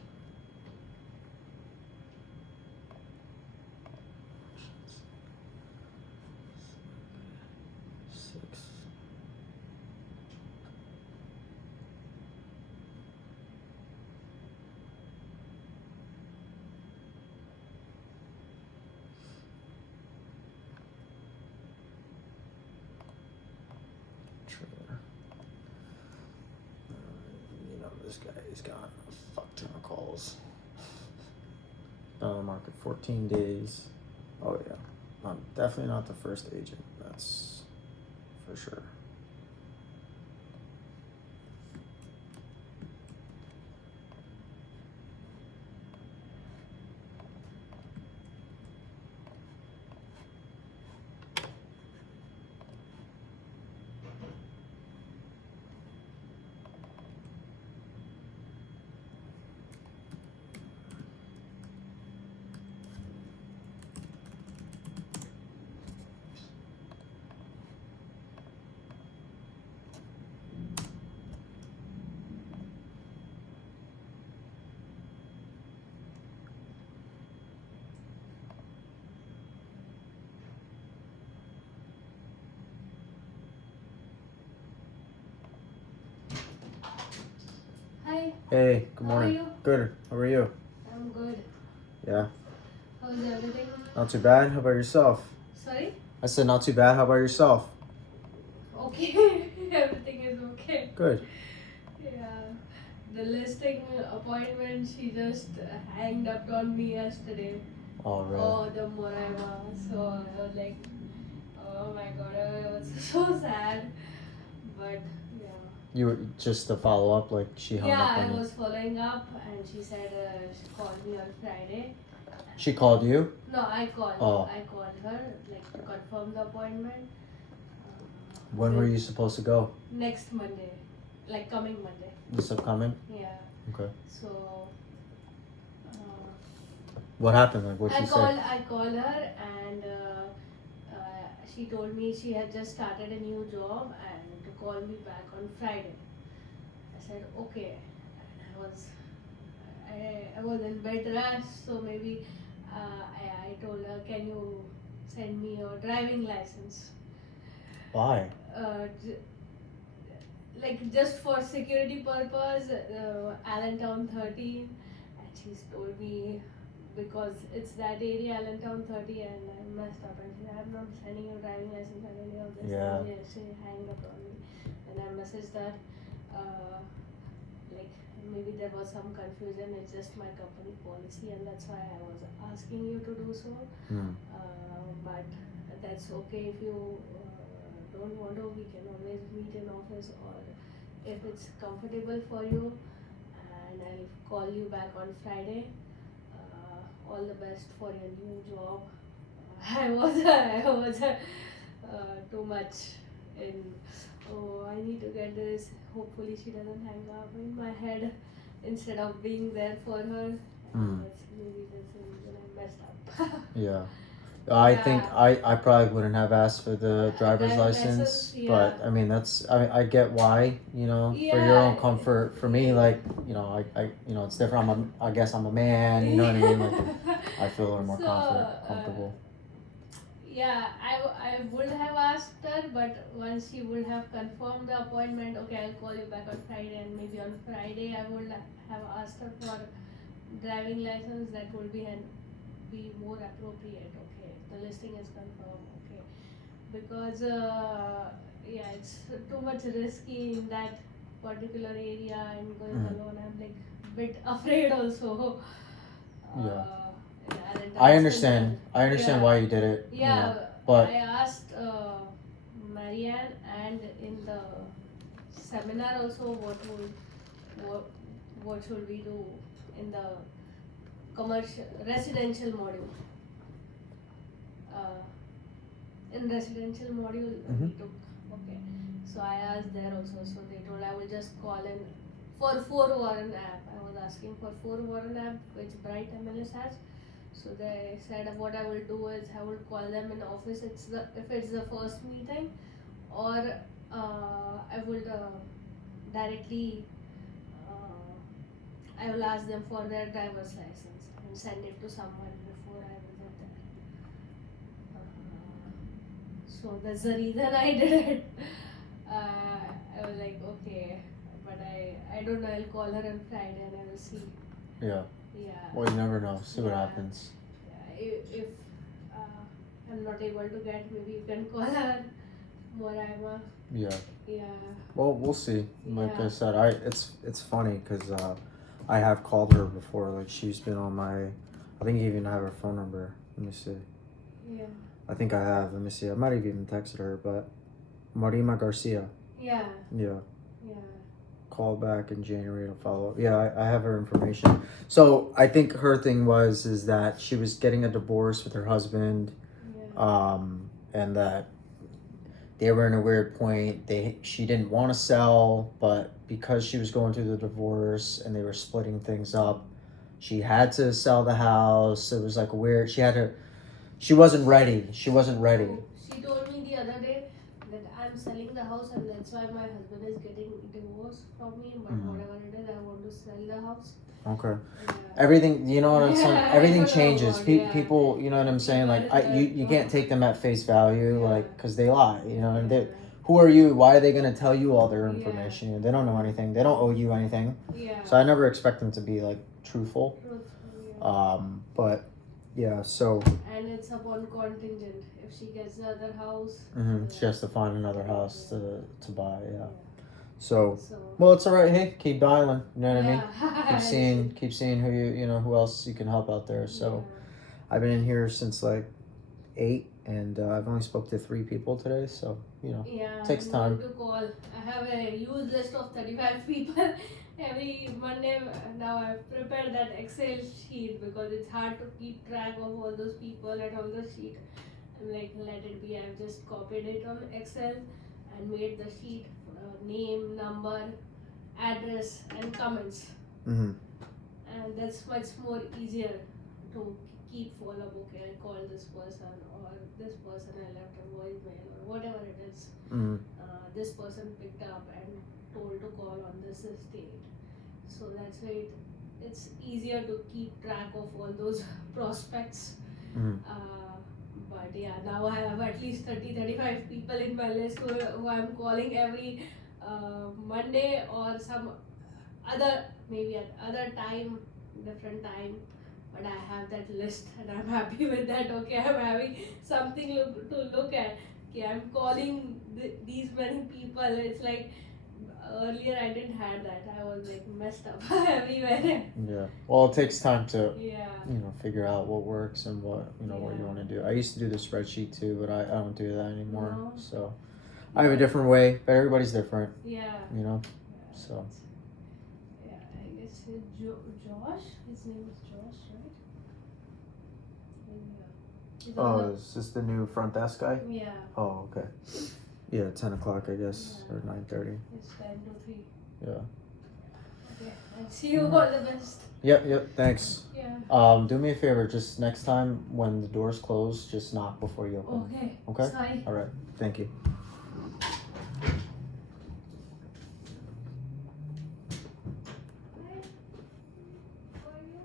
Six. Trailer. This guy's got a fuck ton of calls. Been on the market 14 days. Oh yeah. I'm definitely not the first agent. That's for sure. Hi, Hey, good How are morning. you? Good. How are you? I'm good. Yeah. How's everything? Not too bad. How about yourself? Sorry? I said not too bad. How about yourself? Okay, everything is okay. Good. Yeah, the listing appointment, she just hanged up on me yesterday. All right. Oh, the Moraima. So I was like, oh my god, I was so sad. But yeah. You were just to follow up, like she hung Yeah, up I on you. was following up and she said she called me on Friday. She called you? No, I called. Oh. I called her like to confirm the appointment. When were you supposed to go? Next Monday, like coming Monday. This upcoming? Yeah. Okay. So. What happened? Like what she said? I called her and she told me she had just started a new job and to call me back on Friday. I said okay. And I was in bed rush, so maybe I told her, can you send me your driving license? Why? Like just for security purpose, Allentown 13, and she's told me because it's that area, Allentown 30, and I messed up and she said, I'm not sending you driving license and any of this. Yeah. And she hanged up on me. And I messaged that like maybe there was some confusion, it's just my company policy and that's why I was asking you to do so. But that's okay if you don't want to, we can always meet in office or if it's comfortable for you, and I'll call you back on Friday. All the best for your new job. I was too much in, oh, I need to get this, hopefully she doesn't hang up in my head instead of being there for her. And that's maybe that's the reason I messed up. Yeah. I think Yeah. I probably wouldn't have asked for the driver's Driving license, license, but yeah. I mean I get why, you know, for your Yeah. own comfort. For me, like, you know, I you know, it's different. I guess I'm a man, you know what I mean? Like, I feel a little more So, comfortable. yeah, I would have asked her, but once she would have confirmed the appointment, okay, I'll call you back on Friday, and maybe on Friday I would have asked her for driving license. That would be more appropriate. Okay, the listing is confirmed. Okay, because yeah, it's too much risky in that particular area and going Mhm. alone. I'm like bit afraid also. Yeah. Yeah, and I that's understand. I understand yeah. why you did it. Yeah, You know, but I asked Marianne, and in the seminar also what what should we do in the commercial residential module. Uh, in residential module we Mhm. took, okay. So I asked there also. So they told I will just call in for 4 warren app. I was asking for 4 warren app which Bright MLS has. So they said what I will do is I will call them in office. If it's the first meeting, or I would directly I will ask them for their driver's license and send it to someone before I visit there. So that's the reason I did it. I was like, okay, but I don't know. I'll call her on Friday and I will see. yeah. Yeah. Well, you never know. See what Yeah. happens. Yeah, if I'm not able to get, maybe you can call her, Moraima. Yeah. Yeah. Well, we'll see. Like Yeah. I said, it's funny because I have called her before. Like she's been on my. I think you even have her phone number. Let me see. Yeah. I think I have. Let me see. I might have even texted her, but Marima Garcia. Yeah. Yeah. Yeah. Call back in January to follow up. Yeah, I have her information. So I think her thing is that she was getting a divorce with her husband, Yeah. and that they were in a weird point. She didn't want to sell, but because she was going through the divorce and they were splitting things up, she had to sell the house. It was like weird. She wasn't ready. She wasn't ready. So she told me the other day that I'm selling the house and that's why my husband is getting divorced from me. But whatever it is, I want to sell the house. Okay. Yeah. Everything, you know what I'm saying? Yeah, Everything I don't know changes. about, yeah. People, you know what I'm saying? Like, you can't take them at face value, Yeah. like, because they lie, you know? And Yeah. who are you? Why are they going to tell you all their Yeah. information? They don't know anything. They don't owe you anything. Yeah. So I never expect them to be, like, truthful. Yeah. But, yeah, so And it's upon contingent. If she gets the other house, she has to find another house to buy, yeah. yeah. So, So well, it's all right. Hey, keep dialing. You know what I mean? yeah. Keep seeing who else you can help out there. So, I've been in here since like 8, and I've only spoke to 3 people today. So, Yeah, takes I'm time. going to call. I have a huge list of 35 people. Every Monday now I've prepared that Excel sheet because it's hard to keep track of all those people and all the sheet. I'm like, let it be. I've just copied it on Excel and made the sheet name, number, address, and comments. Mm-hmm. And that's much more easier to keep follow up. Okay, I called this person, or this person I left a voicemail, or whatever it is. Mm-hmm. This person picked up and told to call on this date. So that's why it's easier to keep track of all those prospects. Mm-hmm. But yeah, now I have at least 30-35 people in my list who I'm calling every Monday, or some other, maybe at other time, different time. But I have that list and I'm happy with that. Okay, I'm having something to look at. Okay, I'm calling these many people. It's like earlier I didn't have that. I was like messed up everywhere. Yeah. Well, it takes time to Yeah. figure out what works and what what you want to do. I used to do the spreadsheet too, but I don't do that anymore. No. So I have a different way, but everybody's different. Yeah. Yeah, So. so. Yeah, I guess Josh. His name is Josh, right? He's on Oh, is this the new front desk guy? Yeah. Oh, okay. Yeah, 10 o'clock, I guess, or 9:30. It's 10 to 3. Yeah. Okay, and see you all the best. Yep, thanks. Yeah. Do me a favor, just next time when the doors close, just knock before you open. Okay. Okay? Sorry. Alright, thank you. Hi. How are you?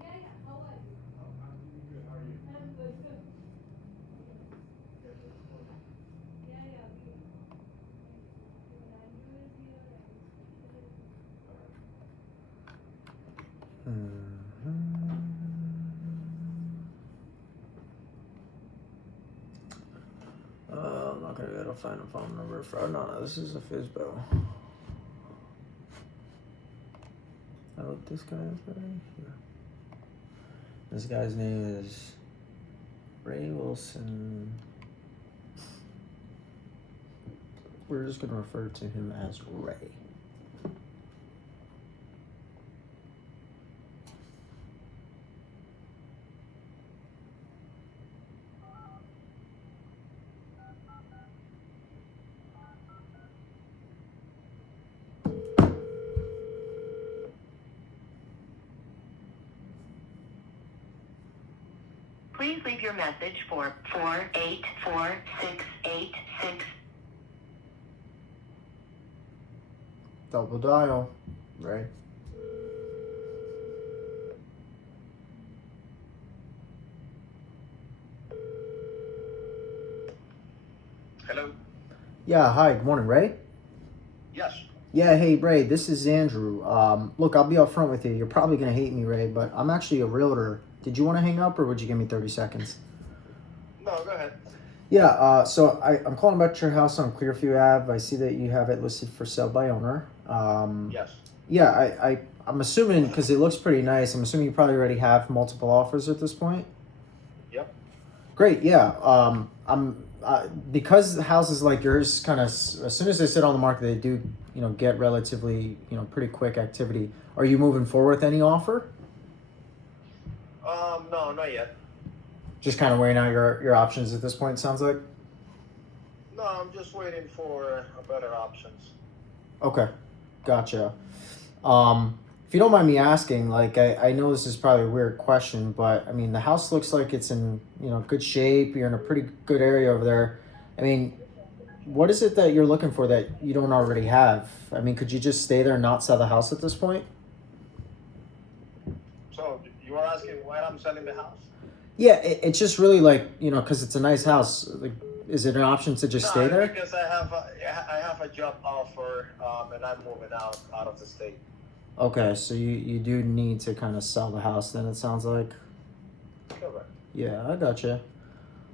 Yeah, how are you? I'm good, good. Yeah, we are. And you will be alright. I'm not gonna be able to find a phone number for. Oh, no, this is a Fizbo. I look this guy up right here. This guy's name is Ray Wilson. We're just gonna refer to him as Ray. Please leave your message for 484686. Double dial, Ray. Hello. Yeah, hi, good morning, Ray. Yes. Yeah, hey, Ray, this is Andrew. Look, I'll be upfront with you. You're probably gonna hate me, Ray, but I'm actually a realtor. Did you want to hang up, or would you give me 30 seconds? No, go ahead. Yeah, so I'm calling about your house on Clearview Ave. I see that you have it listed for sale by owner. Yes. Yeah, I'm assuming, because it looks pretty nice, I'm assuming you probably already have multiple offers at this point? Yep. Great, yeah. Because houses like yours kind of, as soon as they sit on the market, they do, get relatively, pretty quick activity. Are you moving forward with any offer? No, not yet. Just kind of weighing out your options at this point, sounds like? No, I'm just waiting for better options. Okay, gotcha. If you don't mind me asking, like, I know this is probably a weird question, but I mean, the house looks like it's in, good shape. You're in a pretty good area over there. I mean, what is it that you're looking for that you don't already have? I mean, could you just stay there and not sell the house at this point? So you are asking why I'm selling the house? Yeah, it's just really like, because it's a nice house. Like, is it an option to just stay there? Because I have a job offer, and I'm moving out of the state. Okay, so you do need to kind of sell the house then, it sounds like. Correct. Yeah, I gotcha.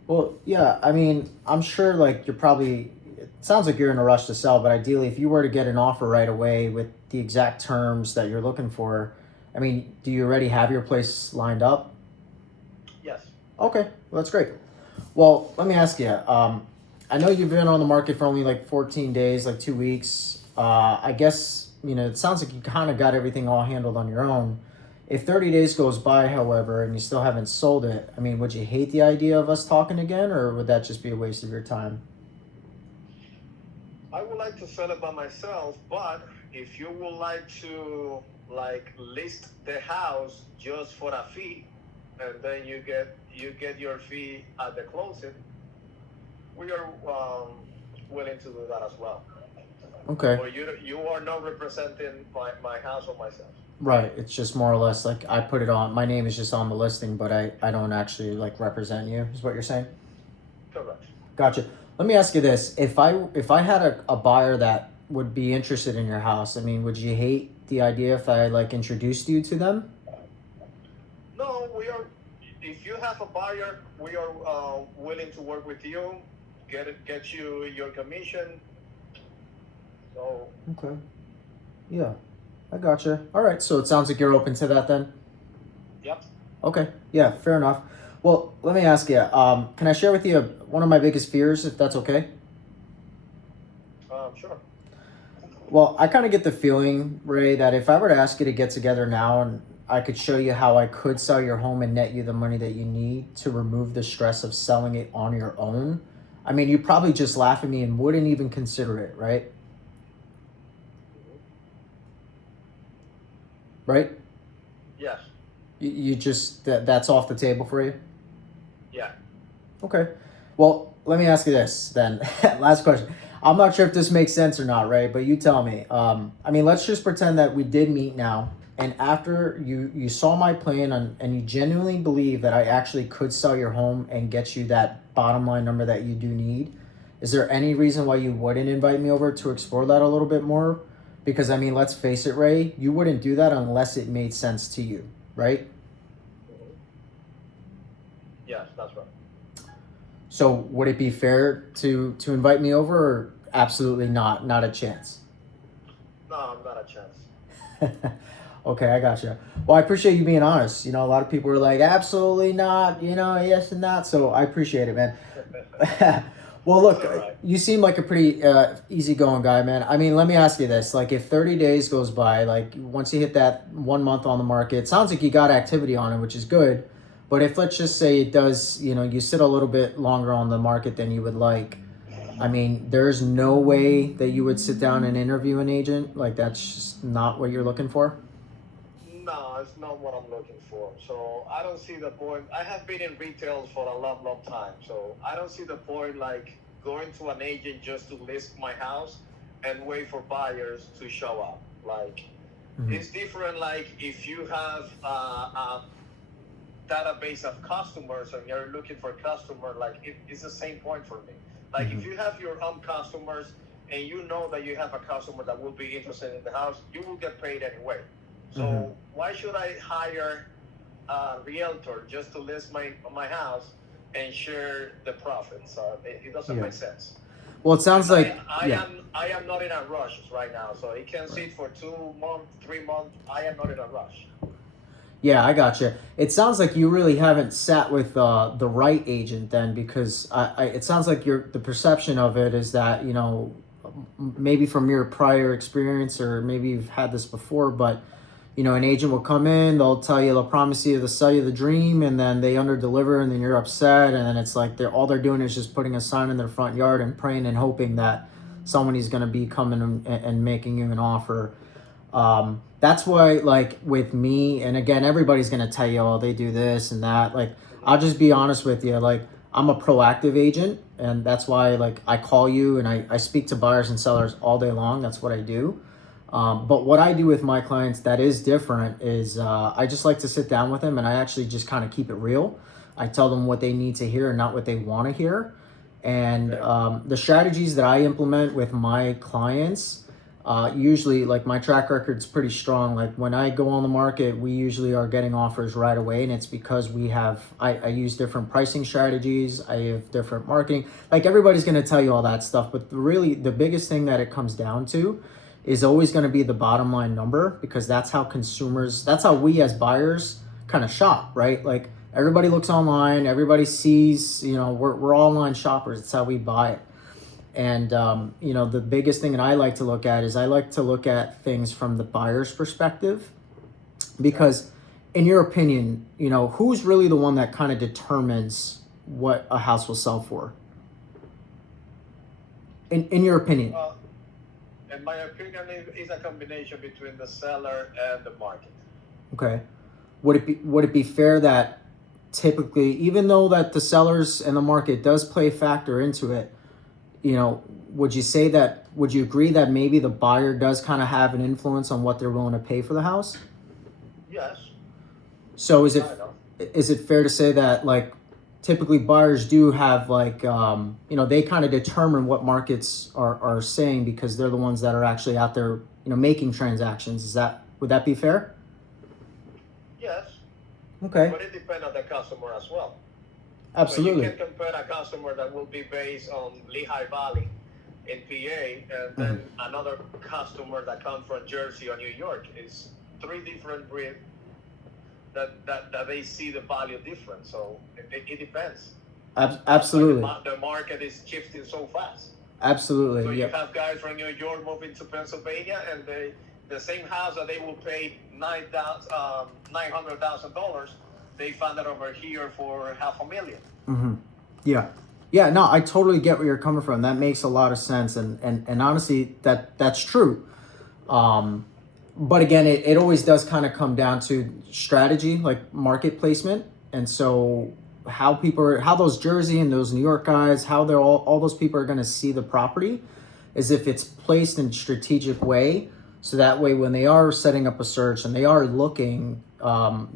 Well, yeah, I mean, I'm sure like you're probably, it sounds like you're in a rush to sell, but ideally if you were to get an offer right away with the exact terms that you're looking for, I mean, do you already have your place lined up? Yes. Okay, well, that's great. Well, let me ask you, I know you've been on the market for only like 14 days, like 2 weeks. I guess, it sounds like you kind of got everything all handled on your own. If 30 days goes by, however, and you still haven't sold it, I mean, would you hate the idea of us talking again, or would that just be a waste of your time? I would like to sell it by myself, but if you would like to list the house just for a fee, and then you get your fee at the closing, we are willing to do that as well. Okay. Or you are not representing my house or myself. Right. It's just more or less like I put it on, my name is just on the listing, but I don't actually like represent you, is what you're saying? Correct. Gotcha. Let me ask you this. If I had a buyer that would be interested in your house, I mean, would you hate the idea if I like introduced you to them? No, we are. If you have a buyer, we are willing to work with you, get you your commission. So. Okay. Yeah, I gotcha. All right, so it sounds like you're open to that then? Yep. Okay, yeah, fair enough. Well, let me ask you, can I share with you one of my biggest fears, if that's okay? Sure. Well, I kind of get the feeling, Ray, that if I were to ask you to get together now and I could show you how I could sell your home and net you the money that you need to remove the stress of selling it on your own, I mean, you'd probably just laugh at me and wouldn't even consider it, right? right? Yes. You just that's off the table for you. Yeah. Okay. Well, let me ask you this then. Last question. I'm not sure if this makes sense or not, right? But you tell me. I mean, let's just pretend that we did meet now, and after you saw my plan and you genuinely believe that I actually could sell your home and get you that bottom line number that you do need. Is there any reason why you wouldn't invite me over to explore that a little bit more? Because I mean, let's face it, Ray, you wouldn't do that unless it made sense to you, right? Yes, that's right. So would it be fair to invite me over, or absolutely not a chance? No, not a chance. Okay, I gotcha. Well, I appreciate you being honest. You know, a lot of people are like, absolutely not, you know, yes and not. So I appreciate it, man. Well, look, Right. you seem like a pretty easygoing guy, man. I mean, let me ask you this. Like, if 30 days goes by, like, once you hit that 1 month on the market, it sounds like you got activity on it, which is good. But if, let's just say it does, you know, you sit a little bit longer on the market than you would like, I mean, there's no way that you would sit down and interview an agent? Like, that's just not what you're looking for? No, it's not what I'm looking for. So I don't see the point. I have been in retail for a long, long time. So I don't see the point like going to an agent just to list my house and wait for buyers to show up. Like it's different. Like if you have a database of customers and you're looking for a customer, like it's the same point for me. Like if you have your own customers and you know that you have a customer that will be interested in the house, you will get paid anyway. So why should I hire a realtor just to list my house and share the profits? It doesn't make sense. Well, it sounds like I am not in a rush right now, so it can sit for 2 months, 3 months. I am not in a rush. Yeah, I gotcha. It sounds like you really haven't sat with the right agent then, because it sounds like the perception of it is that, you know, maybe from your prior experience, or maybe you've had this before, but you know, an agent will come in, they'll promise you, they'll sell you the dream, and then they under-deliver, and then you're upset, and then it's like all they're doing is just putting a sign in their front yard and praying and hoping that someone is going to be coming and making you an offer. That's why, like, with me, and again, everybody's going to tell you, oh, they do this and that. Like, I'll just be honest with you. Like, I'm a proactive agent, and that's why, like, I call you and I speak to buyers and sellers all day long. That's what I do. But what I do with my clients that is different is I just like to sit down with them and I actually just kind of keep it real. I tell them what they need to hear and not what they want to hear. And the strategies that I implement with my clients, usually, like, my track record's pretty strong. Like, when I go on the market, we usually are getting offers right away, and it's because I use different pricing strategies. I have different marketing. Like, everybody's going to tell you all that stuff, but really the biggest thing that it comes down to is always going to be the bottom line number, because that's how we as buyers kind of shop, right? Like, everybody looks online, everybody sees, you know, we're all online shoppers. It's how we buy it. And, you know, the biggest thing that I like to look at is I like to look at things from the buyer's perspective, because in your opinion, you know, who's really the one that kind of determines what a house will sell for? In your opinion? In my opinion, it's a combination between the seller and the market. Okay. Would it be fair that typically, even though that the sellers and the market does play a factor into it, you know, would you agree that maybe the buyer does kind of have an influence on what they're willing to pay for the house? Yes. So is it fair to say that, like, typically buyers do have, like, you know, they kind of determine what markets are saying, because they're the ones that are actually out there, you know, making transactions. Would that be fair? Yes. Okay. But it depends on the customer as well. Absolutely. So you can compare a customer that will be based on Lehigh Valley in PA, and then another customer that comes from Jersey or New York. Is 3 different breeds that they see the value different. So it depends. Absolutely. The market is shifting so fast. Absolutely. So you have guys from New York moving to Pennsylvania, and the same house that they will pay $900,000, they found it over here for $500,000. Mm-hmm. Yeah. No, I totally get where you're coming from. That makes a lot of sense, and honestly, that's true. but again, it always does kind of come down to strategy, like market placement. And so how those Jersey and those New York guys, how they're all those people are going to see the property is if it's placed in a strategic way. So that way, when they are setting up a search and they are looking,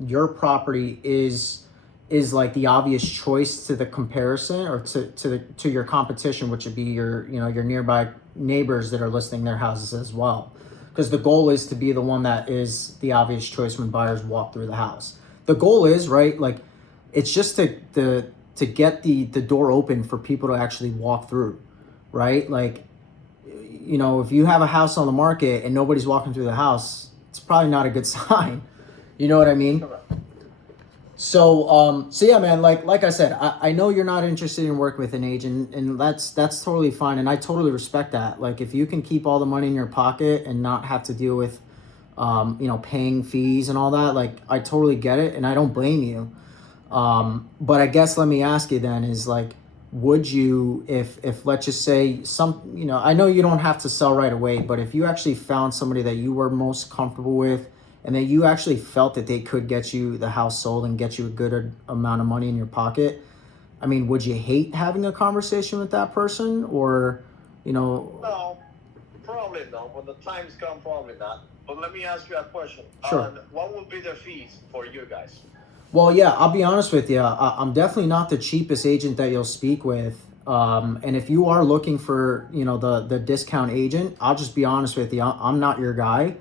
your property is like the obvious choice to the comparison or to your competition, which would be your nearby neighbors that are listing their houses as well. Because the goal is to be the one that is the obvious choice when buyers walk through the house. The goal is, right, like it's just to get the door open for people to actually walk through, right? Like, if you have a house on the market and nobody's walking through the house, it's probably not a good sign. You know what I mean? So yeah, man, like I said, I know you're not interested in working with an agent, and that's totally fine. And I totally respect that. Like, if you can keep all the money in your pocket and not have to deal with, paying fees and all that, like, I totally get it. And I don't blame you. But I guess, let me ask you then is like, would you, if let's just say I know you don't have to sell right away, but if you actually found somebody that you were most comfortable with, and that you actually felt that they could get you the house sold and get you a good amount of money in your pocket, I mean, would you hate having a conversation with that person, or, No, probably not. When the times come, probably not. But let me ask you a question. Sure. What would be the fees for you guys? Well, yeah, I'll be honest with you. I'm definitely not the cheapest agent that you'll speak with. And if you are looking for, the discount agent, I'll just be honest with you. I'm not your guy.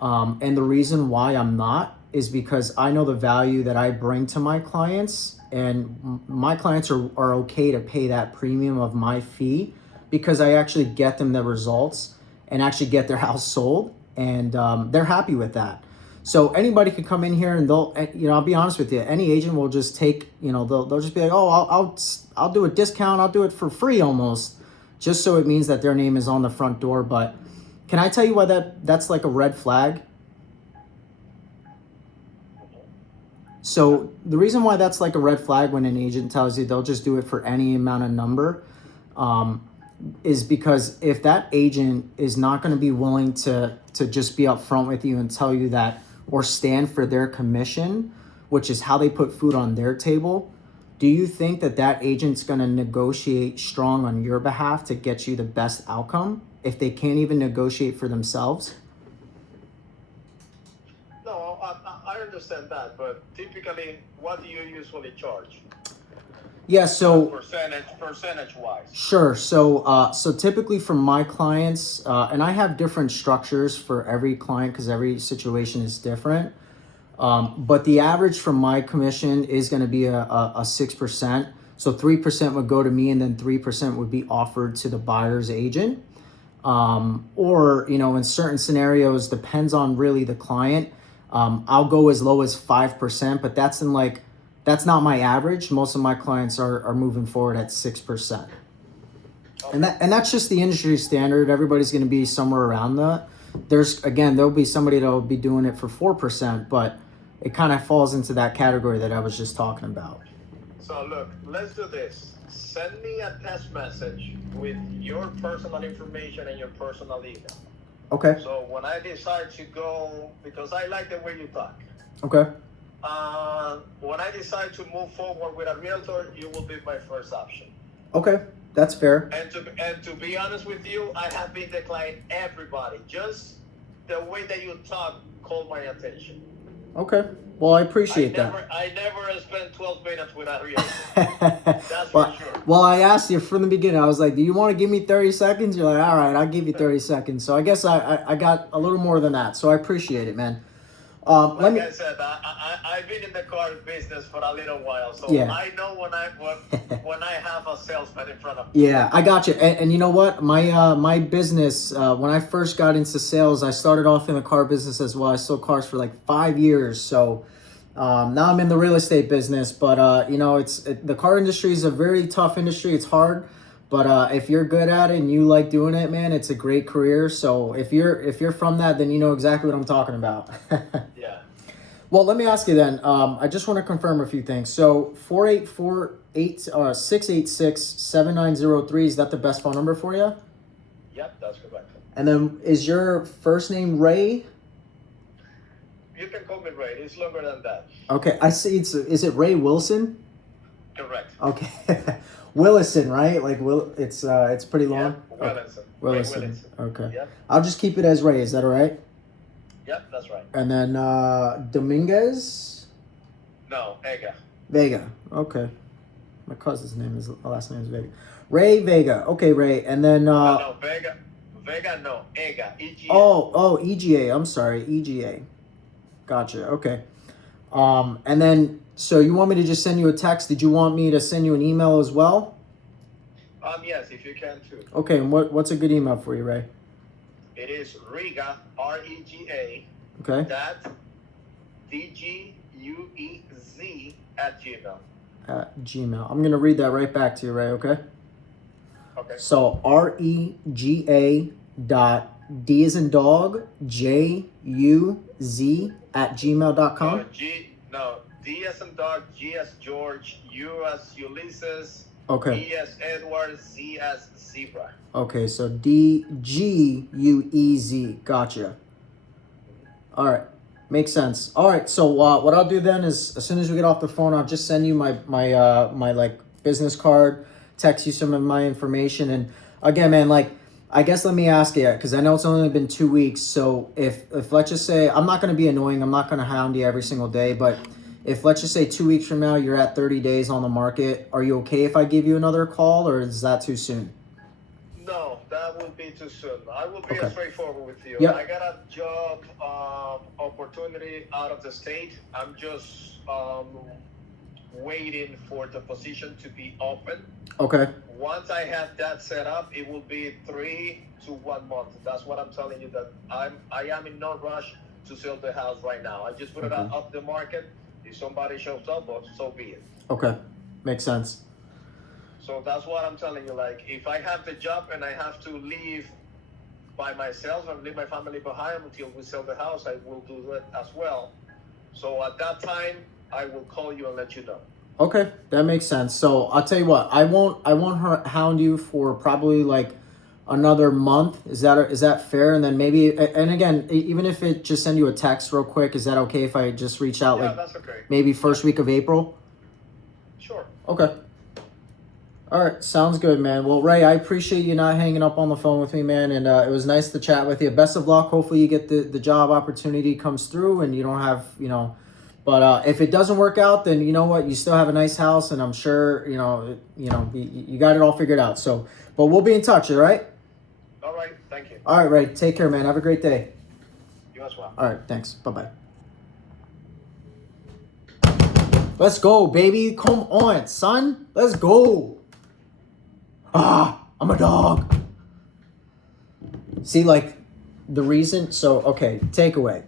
And the reason why I'm not is because I know the value that I bring to my clients, and my clients are okay to pay that premium of my fee because I actually get them the results and actually get their house sold, and they're happy with that. So anybody could come in here and I'll be honest with you, any agent will just take, they'll just be like, oh, I'll do a discount. I'll do it for free almost, just so it means that their name is on the front door. But can I tell you why that's like a red flag? So the reason why that's like a red flag when an agent tells you they'll just do it for any amount of number, is because if that agent is not going to be willing to just be upfront with you and tell you that, or stand for their commission, which is how they put food on their table, do you think that agent's going to negotiate strong on your behalf to get you the best outcome if they can't even negotiate for themselves? No, I understand that, but typically, what do you usually charge? Yeah, so percentage wise. Sure. So typically for my clients, and I have different structures for every client because every situation is different. But the average from my commission is going to be a 6%. So 3% would go to me, and then 3% would be offered to the buyer's agent. Or, in certain scenarios, depends on really the client. I'll go as low as 5%, but that's not my average. Most of my clients are moving forward at 6%. And that's just the industry standard. Everybody's going to be somewhere around that. There'll be somebody that'll be doing it for 4%, but it kind of falls into that category that I was just talking about. So look, let's do this. Send me a text message with your personal information and your personal email. Okay. So when I decide to go, because I like the way you talk. Okay. When I decide to move forward with a realtor, you will be my first option. Okay, that's fair. And to be honest with you, I have been declining everybody. Just the way that you talk called my attention. Okay. Well, I appreciate that. I never spent 12 minutes with a realtor. That's for sure. Well, I asked you from the beginning. I was like, do you want to give me 30 seconds? You're like, all right, I'll give you 30 seconds. So I guess I got a little more than that. So I appreciate it, man. I said, I've been in the car business for a little while, so yeah. I know when I have a salesman in front of me. Yeah, I got you. And you know what? My business, when I first got into sales, I started off in the car business as well. I sold cars for like 5 years. So now I'm in the real estate business. But the car industry is a very tough industry. It's hard. But if you're good at it and you like doing it, man, it's a great career. So if you're from that, then you know exactly what I'm talking about. Yeah. Well, let me ask you then. I just want to confirm a few things. So 484-686-7903, is that the best phone number for you? Yep, that's correct. And then is your first name Ray? You can call me Ray. It's longer than that. Okay, I see. Is it Ray Wilson? Correct. Okay, Willison, right? Like it's pretty long. Yeah, Willinson. Willison. Ray Willinson. Okay. Yep. I'll just keep it as Ray. Is that all right? Yep, that's right. And then Dominguez. No, Ega. Vega. Okay. My cousin's last name is Vega. Ray Vega. Okay, Ray. And then No, Vega. Vega, no. Ega. EGA. oh, EGA. I'm sorry, EGA. Gotcha. Okay. And then so you want me to just send you a text? Did you want me to send you an email as well? Yes, if you can too. Okay. And what's a good email for you, Ray? It is Rega, REGA, Okay. DGUEZ at Gmail. At Gmail. I'm gonna read that right back to you, Ray. Okay. Okay. So REGA dot D as in dog JUZ at gmail.com. D as in dog, G as George, U as Ulysses, Okay. E as Edward, Z as Zebra. Okay, so DGUEZ. Gotcha. All right. Makes sense. All right. So what I'll do then is as soon as we get off the phone, I'll just send you my like business card, text you some of my information. And again, man, like, I guess let me ask you, because I know it's only been 2 weeks. So if let's just say, I'm not going to be annoying. I'm not going to hound you every single day. But if let's just say 2 weeks from now, you're at 30 days on the market, are you okay if I give you another call, or is that too soon? No, that would be too soon. I will be Okay. straightforward with you. Yep. I got a job opportunity out of the state. I'm just waiting for the position to be open. Okay. Once I have that set up, it will be 3 to 1 month. That's what I'm telling you. That I am in no rush to sell the house right now. I just put it Okay. up the market. If somebody shows up, well, so be it. Okay. Makes sense. So that's what I'm telling you. Like, if I have the job and I have to leave by myself and leave my family behind until we sell the house, I will do that as well. So at that time, I will call you and let you know. Okay, that makes sense. So I'll tell you what, I won't hound you for probably like another month. Is that fair? And then maybe, and again, even if it just send you a text real quick, is that okay if I just reach out Yeah, like that's okay. maybe first week of April? Sure. Okay. All right, sounds good, man. Well, Ray, I appreciate you not hanging up on the phone with me, man, and it was nice to chat with you. Best of luck. Hopefully, you get the job opportunity comes through, and you don't have But if it doesn't work out, then you know what? You still have a nice house, and I'm sure you got it all figured out. So, but we'll be in touch. All right. All right. Thank you. All right, Ray. Take care, man. Have a great day. You as well. All right. Thanks. Bye-bye. Let's go, baby. Come on, son. Let's go. I'm a dog. See, like, the reason... So, okay, takeaway.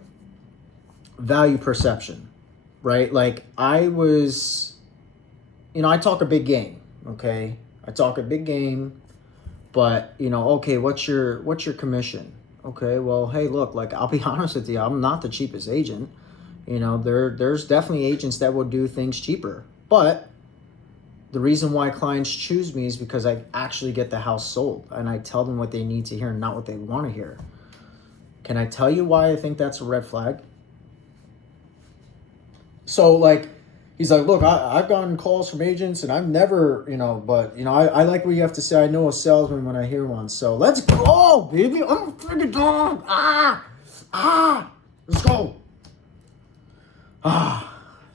Value perception, right? Like, I was... I talk a big game, okay? I talk a big game, but, okay, what's your commission? Okay, well, hey, look, like, I'll be honest with you, I'm not the cheapest agent. There's definitely agents that will do things cheaper. But the reason why clients choose me is because I actually get the house sold. And I tell them what they need to hear and not what they want to hear. Can I tell you why I think that's a red flag? So, like, he's like, look, I've gotten calls from agents and I've never, but, I like what you have to say. I know a salesman when I hear one. So let's go, baby. I'm a freaking dog. Let's go.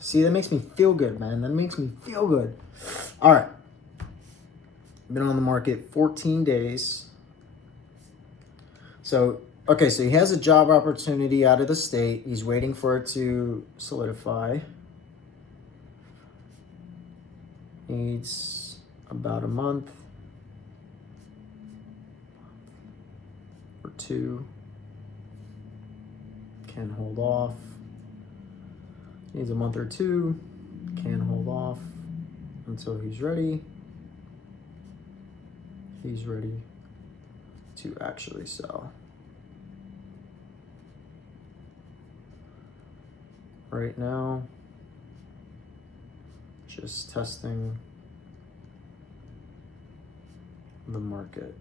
See, that makes me feel good, man. That makes me feel good. All right. Been on the market 14 days. So, okay, so he has a job opportunity out of the state. He's waiting for it to solidify. Needs about a month or two. Can hold off. Needs a month or two. Can hold off until he's ready. He's ready to actually sell. Right now, just testing the market.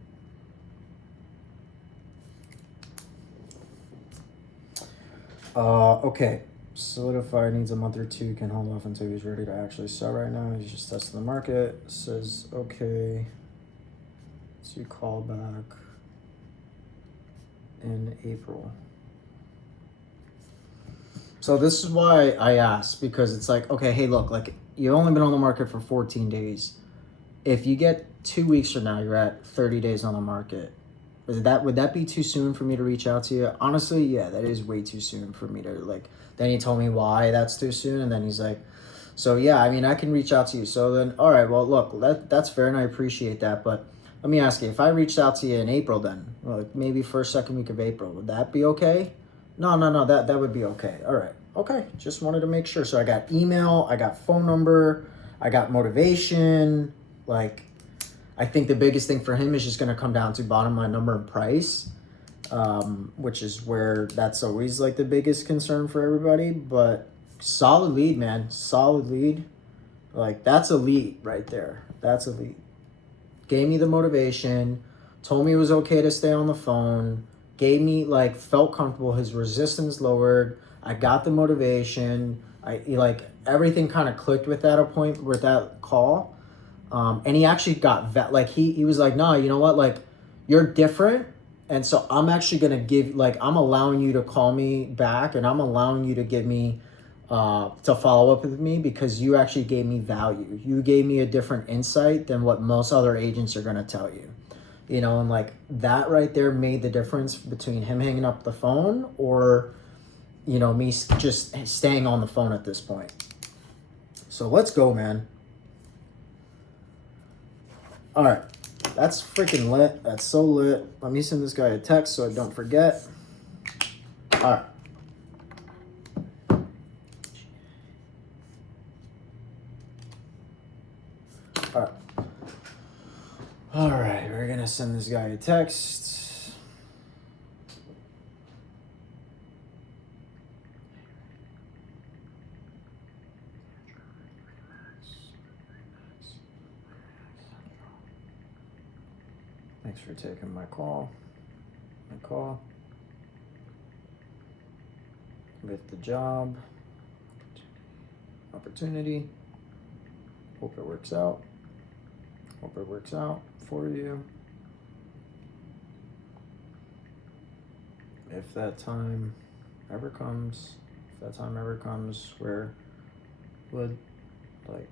Okay. Solidify needs a month or two. Can hold off until he's ready to actually sell right now. He's just testing the market. Says okay. So you call back in April. So this is why I asked, because it's like, okay, hey, look, like you've only been on the market for 14 days. If you get 2 weeks from now, you're at 30 days on the market. Would that be too soon for me to reach out to you? Honestly, yeah, that is way too soon for me to like. Then he told me why that's too soon, and then he's like, so yeah, I mean, I can reach out to you. So then, all right, well, look, that's fair, and I appreciate that. But let me ask you, if I reached out to you in April, then like maybe first, second week of April, would that be okay? No, that would be okay. All right, okay, just wanted to make sure. So I got email, I got phone number, I got motivation. Like, I think the biggest thing for him is just going to come down to bottom line number and price, which is where that's always like the biggest concern for everybody. But solid lead, man. Solid lead. Like, that's a lead right there. That's a lead. Gave me the motivation, told me it was okay to stay on the phone, gave me, like, felt comfortable. His resistance lowered. I got the motivation. Everything kind of clicked with that call. And he actually got like he was like, nah, you know what, like you're different, and so I'm actually gonna give, like, I'm allowing you to call me back, and I'm allowing you to give me to follow up with me, because you actually gave me value. You gave me a different insight than what most other agents are gonna tell you, you know. And like that right there made the difference between him hanging up the phone or, you know, me just staying on the phone at this point. So let's go, man. All right, that's freaking lit. That's so lit. Let me send this guy a text so I don't forget. All right. All right. All right, we're gonna send this guy a text. Thanks for taking my call. With the job opportunity. Hope it works out. Hope it works out for you. If that time ever comes, where would like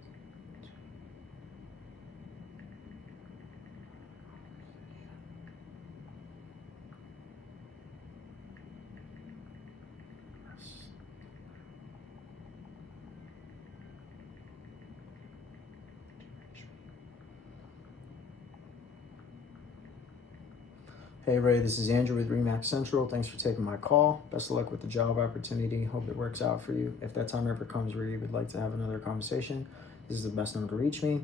Hey Ray, this is Andrew with Remax Central. Thanks for taking my call. Best of luck with the job opportunity. Hope it works out for you. If that time ever comes where you would like to have another conversation, this is the best number to reach me.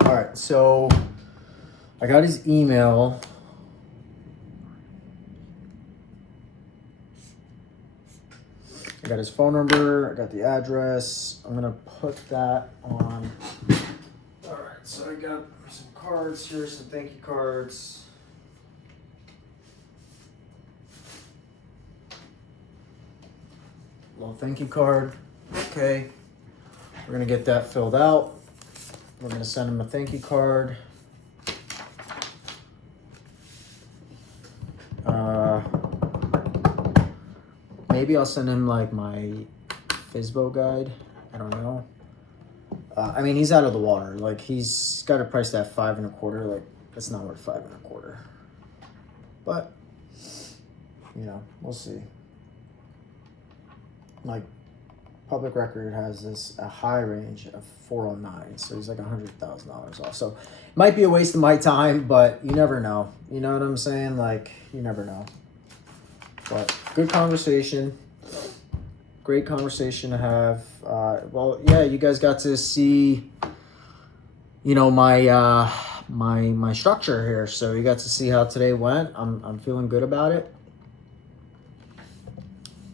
All right, so I got his email. I got his phone number. I got the address. I'm gonna put that on. All right, so I got some cards here, some thank you cards. Little thank you card. Okay, we're gonna get that filled out. We're gonna send him a thank you card. Maybe I'll send him like my FSBO guide. I don't know. I mean, he's out of the water. Like, he's got it priced at 5 1/4. Like, it's not worth 5 1/4. But, you know, we'll see. Like, Public Record has a high range of 409, so he's like $100,000 off. So it might be a waste of my time, but you never know. You know what I'm saying? Like, you never know. But good conversation. Great conversation to have. Well, yeah, you guys got to see, you know, my my structure here. So you got to see how today went. I'm feeling good about it.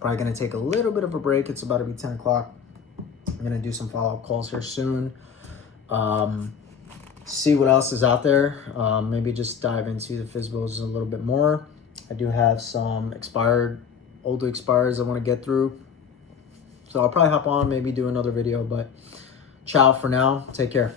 Probably going to take a little bit of a break. It's about to be 10 o'clock. I'm going to do some follow-up calls here soon. See what else is out there. Maybe just dive into the FSBOs a little bit more. I do have some older expires I want to get through. So I'll probably hop on, maybe do another video. But ciao for now. Take care.